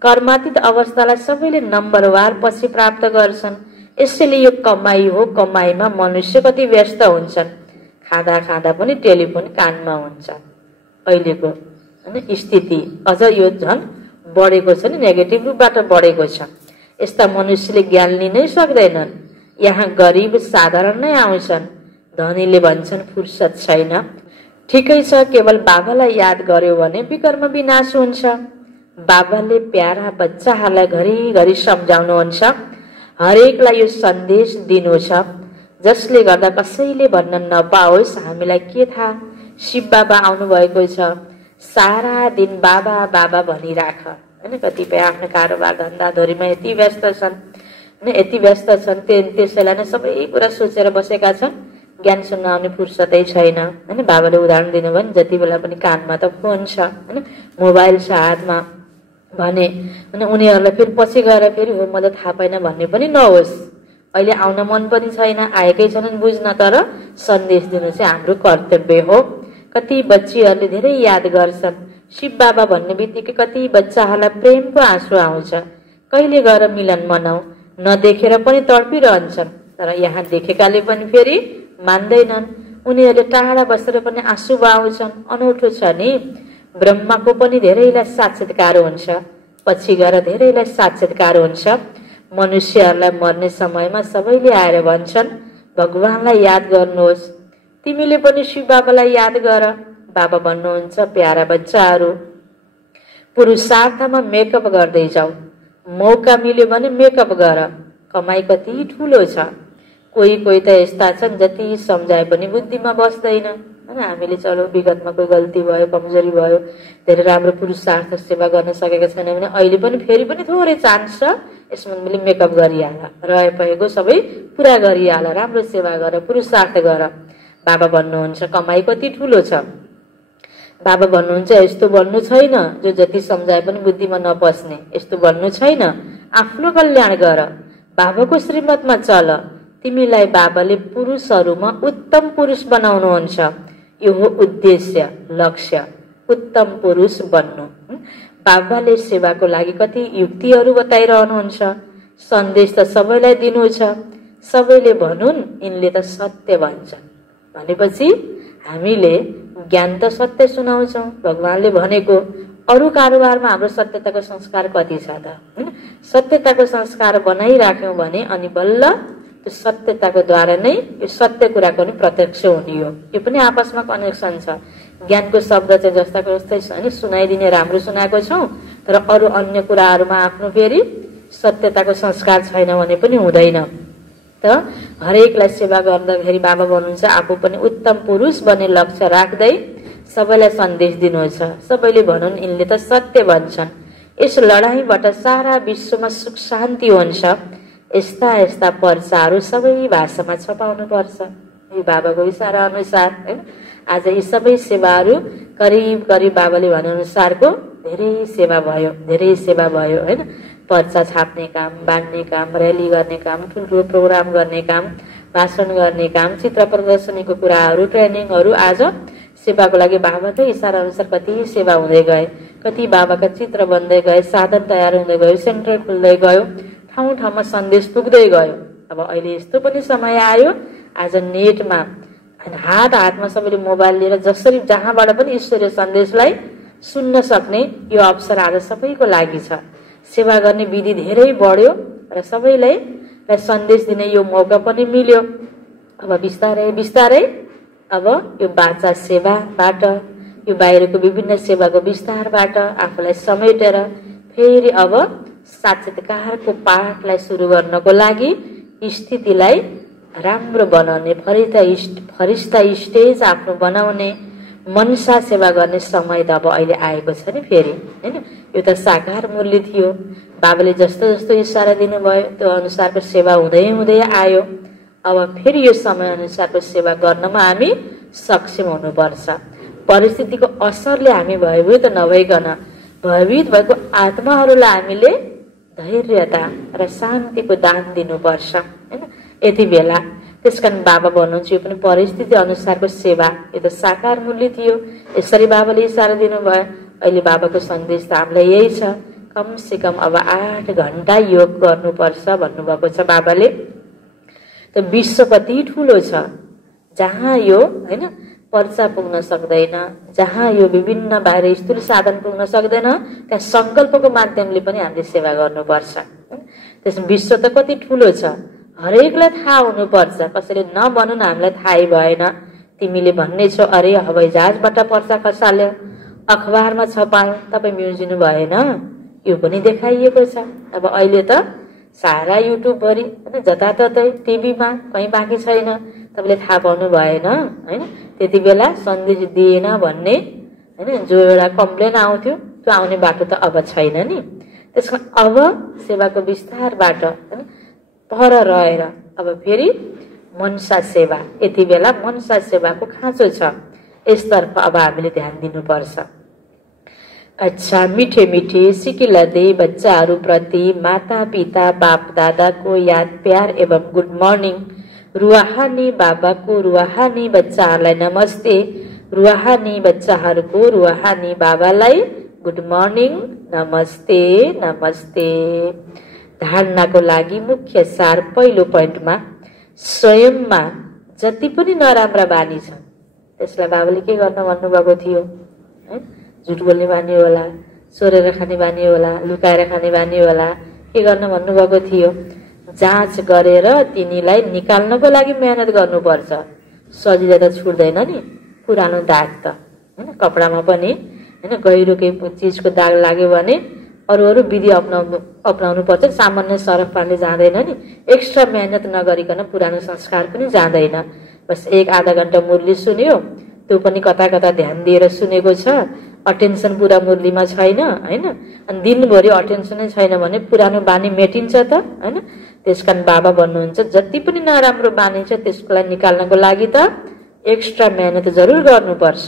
कर्मातीत अवस्थालाई सबैले नम्बरवार पछि प्राप्त गर्छन्। यसैले यो कमाई हो, कमाईमा मनुष्य कति व्यस्त हुन्छन्। खाँदा पनि टेलिफोन कानमा हुन्छ। अहिलेको स्थिति अझ यो झन् बढेको छ नि, नेगेटिभ रूपबाट बढेको छ। यस्ता मनुष्यले ज्ञान लिनै सक्दैनन्। यहाँ गरिब साधारण नै आउँछन्। धनीले भन्छन् फुर्सद छैन। ठिकै छ, केवल बाबालाई याद गर्यो भने विकर्म विनाश हुन्छ। बाबाले प्यारा बच्चाहरूलाई घरिघरि सम्झाउनुहुन्छ, हरेकलाई यो सन्देश दिनु छ जसले गर्दा कसैले भन्न नपाओस् हामीलाई के थाहा, शिव बाबा आउनुभएको छ, सारा दिन बाबा बाबा भनिराख। होइन, कतिपय आफ्नो कारोबार धन्दाधरीमा यति व्यस्त छन्, यति व्यस्त छन्, त्यसैलाई नै सबै कुरा सोचेर बसेका छन्, ज्ञान सुन्न आउने फुर्सदै छैन। होइन, बाबाले उदाहरण दिनुभयो नि, जति बेला पनि कानमा त फोन छ, होइन, मोबाइल छ हातमा भने उनीहरूलाई फेरि पछि गएर फेरि हो मलाई थाहा पाएन भन्ने पनि नहोस्। अहिले आउन मन पनि छैन, आएकै छैनन् बुझ्न, तर सन्देश दिनु चाहिँ हाम्रो कर्तव्य हो। कति बच्चीहरूले धेरै याद गर्छन्, शिव बाबा भन्ने बित्तिकै कति बच्चाहरूलाई प्रेमको आँसु आउँछ। कहिले गएर मिलन मनाऊ, नदेखेर पनि तडपिरहन्छन्, तर यहाँ देखेकाले पनि फेरि मान्दैनन्। उनीहरूले टाढा बसेर पनि आँसु बहाउँछन्। अनौठो छ नि, ब्रह्माको पनि धेरैलाई साक्षात्कार हुन्छ, पछि गएर धेरैलाई साक्षात्कार हुन्छ। मनुष्यहरूलाई मर्ने समयमा सबैले आएर भन्छन् भगवानलाई याद गर्नुहोस्, तिमीले पनि शिव बाबालाई याद गर। बाबा भन्नुहुन्छ प्यारा बच्चाहरू, पुरुषार्थमा मेकअप गर्दै जाऊ, मौका मिल्यो भने मेकअप गर, कमाई कति ठुलो छ। कोही कोही त यस्ता छन् जति सम्झाए पनि बुद्धिमा बस्दैन। होइन, हामीले चलो विगतमा कोही गल्ती भयो, कमजोरी भयो, धेरै राम्रो पुरुषार्थ सेवा गर्न सकेका छैन भने अहिले पनि फेरि पनि थोरै चान्स छ, यसमा मैले मेकअप गरिहाल, रहेको सबै पुरा गरिहाल, राम्रो सेवा गर, पुरुषार्थ गर। बाबा भन्नुहुन्छ कमाई कति ठुलो छ। बाबा भन्नुहुन्छ यस्तो भन्नु छैन जो जति सम्झाए पनि बुद्धिमा नपस्ने, यस्तो भन्नु छैन, आफ्नो कल्याण गर, बाबाको श्रीमतमा चल। तिमीलाई बाबाले पुरुषहरूमा उत्तम पुरुष बनाउनुहुन्छ, यो हो उद्देश्य, लक्ष्य, उत्तम पुरुष बन्नु। बाबाले सेवाको लागि कति युक्तिहरू बताइरहनुहुन्छ। सन्देश त सबैलाई दिनु छ, सबैले भनुन् यिनले त सत्य भन्छन् भनेपछि हामीले ज्ञान त सत्य सुनाउँछौँ भगवानले भनेको। अरू कारोबारमा हाम्रो सत्यताको संस्कार कति छ त? सत्यताको संस्कार बनाइराख्यौँ भने अनि बल्ल त्यो सत्यताको द्वारा नै यो सत्य कुराको पनि प्रत्यक्ष हुने हो। यो पनि आपसमा कनेक्सन छ। ज्ञानको शब्द चाहिँ जस्ताको जस्तै छ नि, सुनाइदिने राम्रो सुनाएको छौँ, तर अरू अन्य कुराहरूमा आफ्नो फेरि सत्यताको संस्कार छैन भने पनि हुँदैन। त हरेकलाई सेवा गर्दाखेरि बाबा भन्नुहुन्छ आफू पनि उत्तम पुरुष बन्ने लक्ष्य राख्दै सबैलाई सन्देश दिनु छ। सबैले भनुन् यिनले त सत्य भन्छन्। यस लडाईँबाट सारा विश्वमा सुख शान्ति हुन्छ। यस्ता यस्ता पर्चाहरू सबै भाषामा छपाउनु पर्छ। यो बाबाको इसारा अनुसार हैन, आज यी सबै सेवाहरू करिब करिब बाबाले भने अनुसारको धेरै सेवा भयो हैन। पर्चा छाप्ने काम, बाँड्ने काम, र्याली गर्ने काम, ठुल्ठुलो प्रोग्राम गर्ने काम, भाषण गर्ने काम, चित्र प्रदर्शनीको कुराहरू, ट्रेनिङहरू, आज सेवाको लागि बाबाकै इसारा अनुसार कति सेवा हुँदै गए, कति बाबाका चित्र बन्दै गए, साधन तयार हुँदै गयो, सेन्टर खुल्दै गयो, ठाउँ ठाउँमा सन्देश पुग्दै गयो। अब अहिले यस्तो पनि समय आयो, आज नेटमा हात हातमा सबैले मोबाइल लिएर जसरी जहाँबाट पनि ईश्वरीय सन्देशलाई सुन्न सक्ने यो अवसर आज सबैको लागि छ। सेवा गर्ने विधि धेरै बढ्यो र सबैलाई सन्देश दिने यो मौका पनि मिल्यो। अब बिस्तारै बिस्तारै अब यो बाचा सेवाबाट, यो बाहिरको विभिन्न सेवाको विस्तारबाट आफूलाई समेटेर फेरि अब साक्षात्कारको पाठलाई सुरु गर्नको लागि स्थितिलाई राम्रो बनाउने, फरिस्ता स्टेज आफ्नो बनाउने, मनसा सेवा गर्ने समय त अब अहिले आएको छ नि फेरि हैन। यो त साकार मूल्य थियो। बाबाले जस्तो जस्तो इशारा दिनुभयो त्यो अनुसारको सेवा हुँदै हुँदै आयो। अब फेरि यो समय अनुसारको सेवा गर्नमा हामी सक्षम हुनुपर्छ। परिस्थितिको असरले हामी भयभीत नभइकन भयभीत भएको आत्माहरूलाई हामीले धैर्यता र शान्तिको दान दिनुपर्छ हैन यति बेला। त्यसकारण बाबा भन्नुहुन्छ यो पनि परिस्थिति अनुसारको सेवा, यो त साकार मूल्य थियो। यसरी बाबाले इशारा दिनुभयो। अहिले बाबाको सन्देश त हामीलाई यही छ, कम से कम अब 8 घण्टा योग गर्नुपर्छ भन्नुभएको छ बाबाले। त विश्व कति ठुलो छ, जहाँ यो हैन पर्चा पुग्न सक्दैन, जहाँ यो विभिन्न बाहिर स्थूल साधन पुग्न सक्दैन, त्यहाँ संकल्पको माध्यमले पनि हामीले सेवा गर्नुपर्छ। त्यस विश्व त कति ठुलो छ, हरेकलाई थाहा हुनुपर्छ। कसैले नभनु न हामीलाई थाहै भएन, तिमीले भन्ने छौ अरे हवाईजहाजबाट पर्सा खसाल्यो, अखबारमा छपायो, तपाईँ म्युजिनु भएन, यो पनि देखाइएको छ। अब अहिले त सारा युट्युबभरि होइन, जताततै टिभीमा कहीँ बाँकी छैन, तपाईँले थाहा पाउनु भएन होइन। त्यति बेला सन्देश दिएन भन्ने होइन जो एउटा कम्प्लेन आउँथ्यो, त्यो आउने बाटो त अब छैन नि। त्यसमा अब सेवाको विस्तारबाट होइन पर रहेर अब फेरि मनसा सेवा, यति बेला मनसा सेवाको खाँचो छ, यसतर्फ अब हामीले ध्यान दिनुपर्छ। अच्छा, मिठे मिठे सिकिलदै बच्चाहरूप्रति माता पिता बाप दादाको याद प्यार एवं गुड मर्निङ। रुहानी बाबाको रुहानी बच्चाहरूलाई नमस्ते, रुहानी बच्चाहरूको रुहानी बाबालाई गुड मर्निङ, नमस्ते नमस्ते। धारणाको लागि मुख्य सार पहिलो पोइन्टमा, स्वयंमा जति पनि नराम्रा बानी छन् त्यसलाई बाबाले के गर्न भन्नुभएको थियो है? झुट बोल्ने बानी होला, चोरेर खाने बानी होला, लुकाएर खाने बानी होला, के गर्न भन्नुभएको थियो? जाँच गरेर तिनीलाई निकाल्नको लागि मेहनत गर्नुपर्छ। सजिलै त छुट्दैन नि पुरानो दाग त होइन। कपडामा पनि होइन गहिरो केही चिजको दाग लाग्यो भने अरू विधि अपनाउनु पर्छ। सामान्य सरफ पानीले जाँदैन नि, एक्स्ट्रा मेहनत नगरिकन पुरानो संस्कार पनि जाँदैन। बस 1-आधा घण्टा मुरली सुन्यो, त्यो पनि कता कता ध्यान दिएर सुनेको छ, अटेन्सन पुरा मुरलीमा छैन होइन। अनि दिनभरि अटेन्सनै छैन भने पुरानो बानी मेटिन्छ त होइन। त्यसकारण बाबा भन्नुहुन्छ जति पनि नराम्रो बानी छ त्यसलाई निकाल्नको लागि त एक्स्ट्रा मेहनत जरुर गर्नुपर्छ।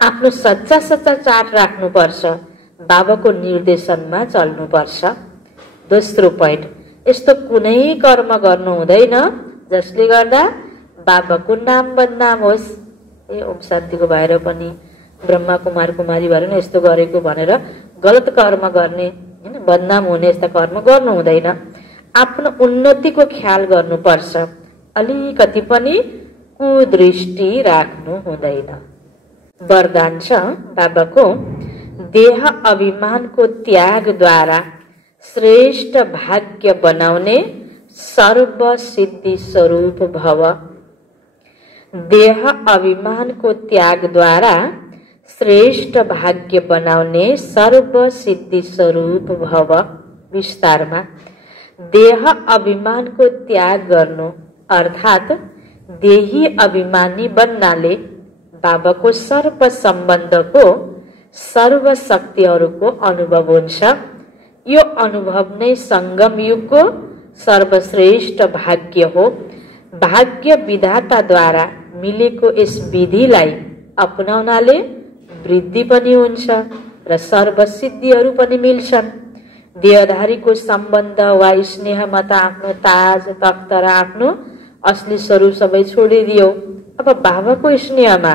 आफ्नो सच्चा सच्चा चाट राख्नुपर्छ, बाबाको निर्देशनमा चल्नुपर्छ। दोस्रो पोइन्ट, यस्तो कुनै कर्म गर्नु हुँदैन जसले गर्दा बाबाको नाम बदनाम होस्। ओम शान्तिको भएर पनि ब्रह्मा कुमार कुमारी भएर यस्तो गरेको भनेर गलत कर्म गर्ने होइन, बदनाम हुने यस्ता कर्म गर्नु हुँदैन। आफ्नो उन्नतिको ख्याल गर्नुपर्छ, अलिकति पनि कुदृष्टि राख्नु हुँदैन। वरदान छ बाबाको, देह अभिमानको त्यागद्वारा श्रेष्ठ भाग्य बनाउने सर्वसिद्धि स्वरूप भव। देह अभिमानको त्यागद्वारा श्रेष्ठ भाग्य बनाउने सर्वसिद्धि स्वरूप भव। विस्तारमा, देह अभिमानको त्याग गर्नु अर्थात् देही अभिमानी बन्नाले बाबाको सर्व सम्बन्धको सर्व शक्तिहरूको अनुभव हुन्छ। यो अनुभव नै संगम युगको सर्वश्रेष्ठ भाग्य हो। भाग्य विधाताद्वारा मिलेको यस विधिलाई अपनाउनाले वृद्धि पनि हुन्छ र सर्वसिद्धिहरू पनि मिल्छन्। देहधारीको सम्बन्ध वा स्नेहमा त आफ्नो ताज तख्त र आफ्नो असली स्वरूप सबै छोडिदियो। अब बाबाको स्नेहमा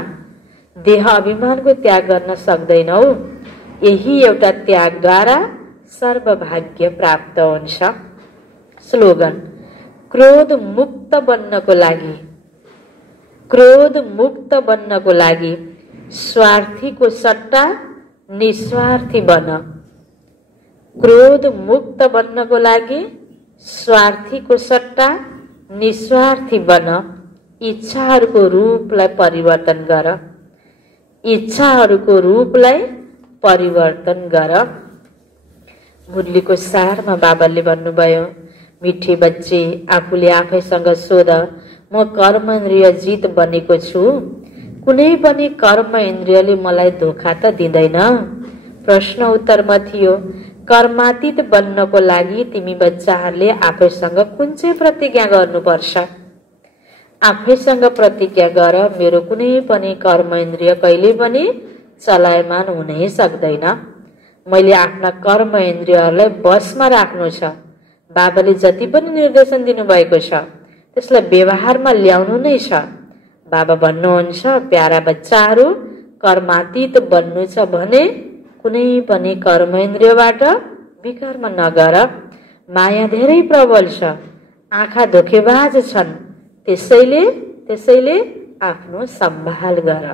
देह अभिमानको त्याग गर्न सक्दैनौ। यही एउटा त्यागद्वारा सर्वभाग्य प्राप्त हुन्छ। स्लोगन, क्रोध मुक्त बन्नको लागि, क्रोध मुक्त बन्नको लागि स्वार्थीको सट्टा निस्वार्थी बन। क्रोध मुक्त बन्नको लागि स्वार्थीको सट्टा निस्वार्थी बन। इच्छाहरूको रूपलाई परिवर्तन गर, इच्छाहरूको रूपलाई परिवर्तन गर। मुरलीको सारमा बाबाले भन्नुभयो, मिठी बच्चे आफूले आफैसँग सोध, म कर्मेन्द्रिय जित बनेको छु, कुनै पनि कर्म इन्द्रियले मलाई धोखा त दिँदैन। प्रश्न उत्तरमा थियो, कर्मातीत बन्नको लागि तिमी बच्चाहरूले आफैसँग कुन चाहिँ प्रतिज्ञा गर्नुपर्छ? आफैसँग प्रतिज्ञा गर, मेरो कुनै पनि कर्म इन्द्रिय कहिले पनि चलायमान हुनै सक्दैन। मैले आफ्ना कर्म इन्द्रियहरूलाई बसमा राख्नु छ। बाबाले जति पनि निर्देशन दिनुभएको छ त्यसलाई व्यवहारमा ल्याउनु नै छ। बाबा भन्नुहुन्छ, प्यारा बच्चाहरू, कर्मातीत बन्नु छ भने कुनै पनि कर्म इन्द्रियबाट विकर्म नगर। माया धेरै प्रबल छ, आँखा धोकेबाज छन्, त्यसैले आफ्नो सम्भाल गर।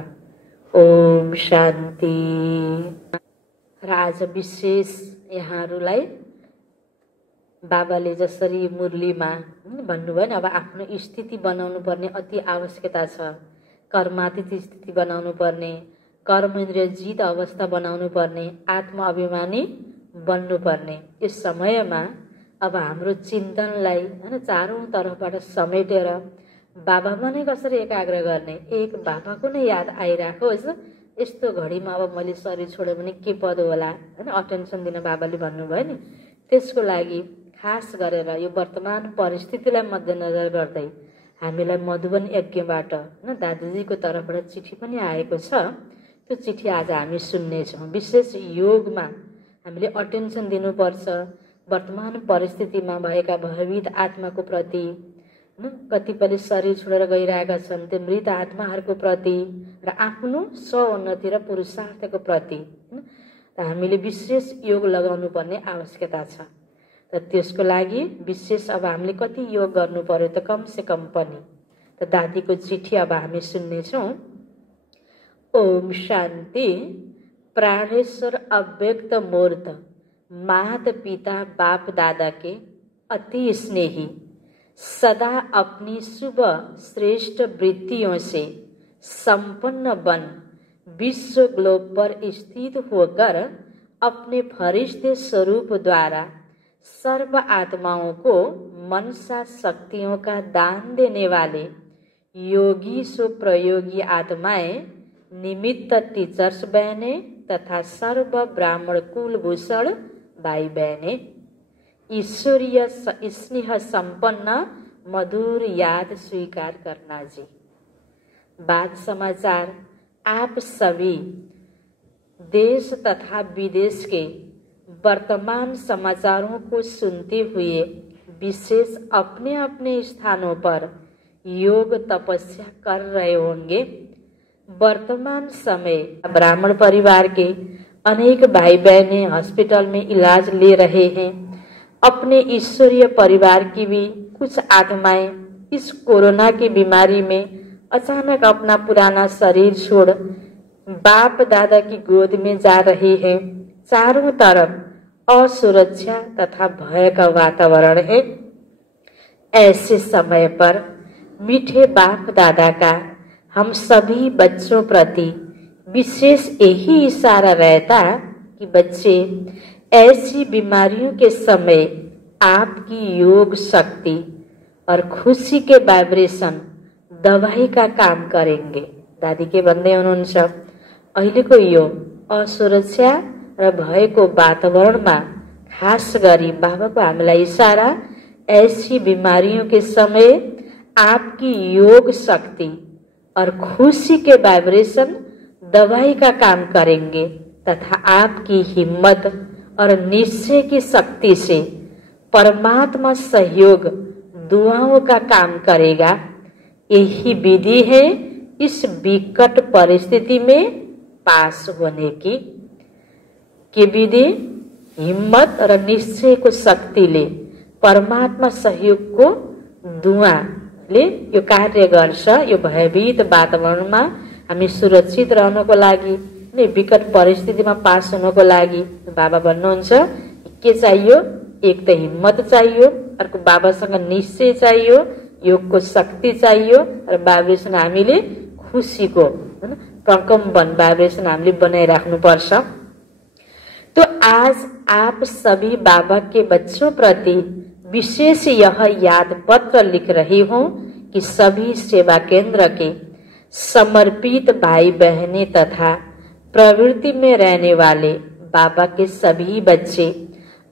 ओम शान्ति। र आज विशेष यहाँहरूलाई बाबाले जसरी मुरलीमा भन्नुभयो नि, अब आफ्नो स्थिति बनाउनु पर्ने अति आवश्यकता छ। कर्मातीत स्थिति बनाउनु पर्ने, कर्मेन्द्रिय जित अवस्था बनाउनु पर्ने, आत्म अभिमानी बन्नु पर्ने। यस समयमा अब हाम्रो चिन्तनलाई चारौं तर्फबाट समेटेर बाबामा नै कसरी एकाग्र गर्ने, एक बाबाको नै याद आइराखोस्। यस्तो घडीमा अब मैले शरीर छोड्यो भने के पद होला, अटेन्सन दिन बाबाले भन्नुभयो नि। त्यसको लागि खास गरेर यो वर्तमान परिस्थितिलाई मध्यनजर गर्दै हामीलाई मधुबन यज्ञबाट दाजुजीको तर्फबाट चिठी पनि आएको छ। त्यो चिठी आज हामी सुन्नेछौँ। विशेष योगमा हामीले अटेन्सन दिनुपर्छ। वर्तमान परिस्थितिमा भएका भयभीत आत्माको प्रति, कतिपयले शरीर छोडेर गइरहेका छन् त्यो मृत आत्माहरूको प्रति र आफ्नो स्वोन्नति र पुरुषार्थको प्रति हामीले विशेष योग लगाउनु पर्ने आवश्यकता छ। र त्यसको लागि विशेष अब हामीले कति योग गर्नु पर्यो त कम से कम पनि। त दादीको चिठी अब हामी सुन्नेछौँ। ओम शान्ति। प्राणेश्वर अव्यक्त मूर्त माता पिता बाप दादा के अति स्नेही, सदा अपनी शुभ श्रेष्ठ वृत्तियों से संपन्न बन विश्व ग्लोब पर स्थित होकर अपने फरिश्ते स्वरूप द्वारा सर्व आत्माओं को मनसा शक्तियों का दान देने वाले योगी सुप्रयोगी आत्माएं, निमित्त टीचर्स बहने तथा सर्व ब्राह्मण कुलभूषण भाई बहने, ईश्वरीय स्नेह संपन्न मधुर याद स्वीकार करना जी। बात समाचार आप सभी देश तथा विदेश के वर्तमान समाचारों को सुनते हुए विशेष अपने अपने स्थानों पर योग तपस्या कर रहे होंगे। वर्तमान समय ब्राह्मण परिवार के अनेक भाई बहनें हॉस्पिटल में इलाज ले रहे हैं। अपने ईश्वरीय परिवार की भी कुछ आत्माएं इस कोरोना की बीमारी में अचानक अपना पुराना शरीर छोड़ बाप दादा की गोद में जा रही हैं। चारों तरफ असुरक्षा तथा भय का वातावरण है। ऐसे समय पर मीठे बाप दादा का हम सभी बच्चों प्रति विशेष यही इशारा रहता कि बच्चे ऐसी बीमारियों के समय आपकी योग शक्ति और खुशी के वाइब्रेसन दवाई का काम करेंगे। दादी के भन्दै हुनुहुन्छ अहिलेको यो असुरक्षा र भयको वातावरणमा खास गरी बाबाको हामीलाई इशारा, ऐसी बीमारियों के समय आपकी योग शक्ति और खुशी के वाइब्रेशन दवाई का काम करेंगे तथा आपकी हिम्मत और निश्चय की शक्ति से परमात्मा सहयोग दुआओं का काम करेगा। यही विधि है इस विकट परिस्थिति में पास होने की विधि हिम्मत और निश्चय को शक्ति ले परमात्मा सहयोग को दुआले यो कार्य गर्छ। यो भयभीत वातावरणमा हामी सुरक्षित रहनको लागि नै विकट परिस्थितिमा पास हुनको लागि बाबा भन्नुहुन्छ के चाहियो, एक त हिम्मत चाहियो, अर्को बाबासँग निश्चय चाहियो, योगको शक्ति चाहियो र वाइब्रेसन हामीले खुशीको प्रकम्पन वाइब्रेसन हामीले बनाइराख्नु पर्छ। तो आज आप सभी बाबा के बच्चों प्रति विशेष यह याद पत्र लिख रही हूँ कि सभी सेवा केंद्र के समर्पित भाई बहनें तथा प्रवृत्ति में रहने वाले बाबा के सभी बच्चे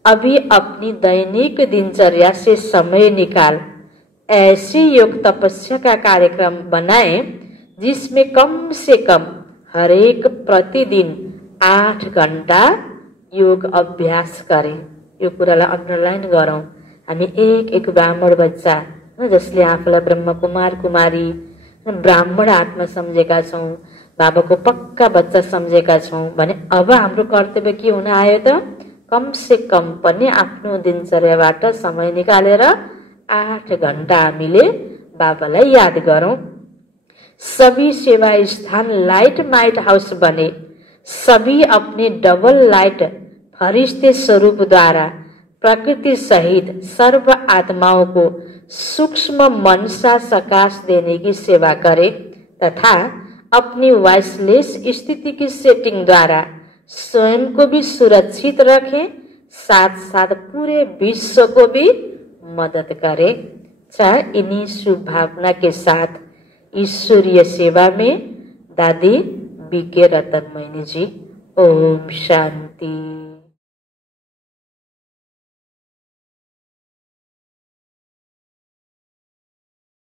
अभी अपनी दैनिक दिनचर्या से समय निकाल ऐसी योग तपस्या का कार्यक्रम बनाएं जिसमें कम से कम हरेक प्रतिदिन 8 घण्टा योग अभ्यास करें। यो कुरालाई अन्डरलाइन गरौँ। हामी एक ब्राह्मण बच्चा जसले आफूलाई ब्रह्मकुमार कुमारी ब्राह्मण आत्मा सम्झेका छौँ, बाबाको पक्का बच्चा सम्झेका छौँ भने अब हाम्रो कर्तव्य के हुन आयो त कम से कम पनि आफ्नो दिनचर्याबाट समय निकालेर 8 घण्टा हामीले बाबालाई याद गरौँ। सभी सेवा स्थान लाइट माइट हाउस बने, सभी अपने डबल लाइट फरिश्ते स्वरूप द्वारा प्रकृति सहित सर्व आत्माओं को सूक्ष्म मनसा सकाश देने की सेवा करे तथा अपनी वॉइसलेस स्थिति की सेटिंग द्वारा स्वयं को भी सुरक्षित रखे, साथ साथ पूरे विश्व को भी मदद करे। इन्हीं शुभ भावना के साथ ईश्वरीय सेवा में दादी बीके रतनमयी जी। ओम शांति।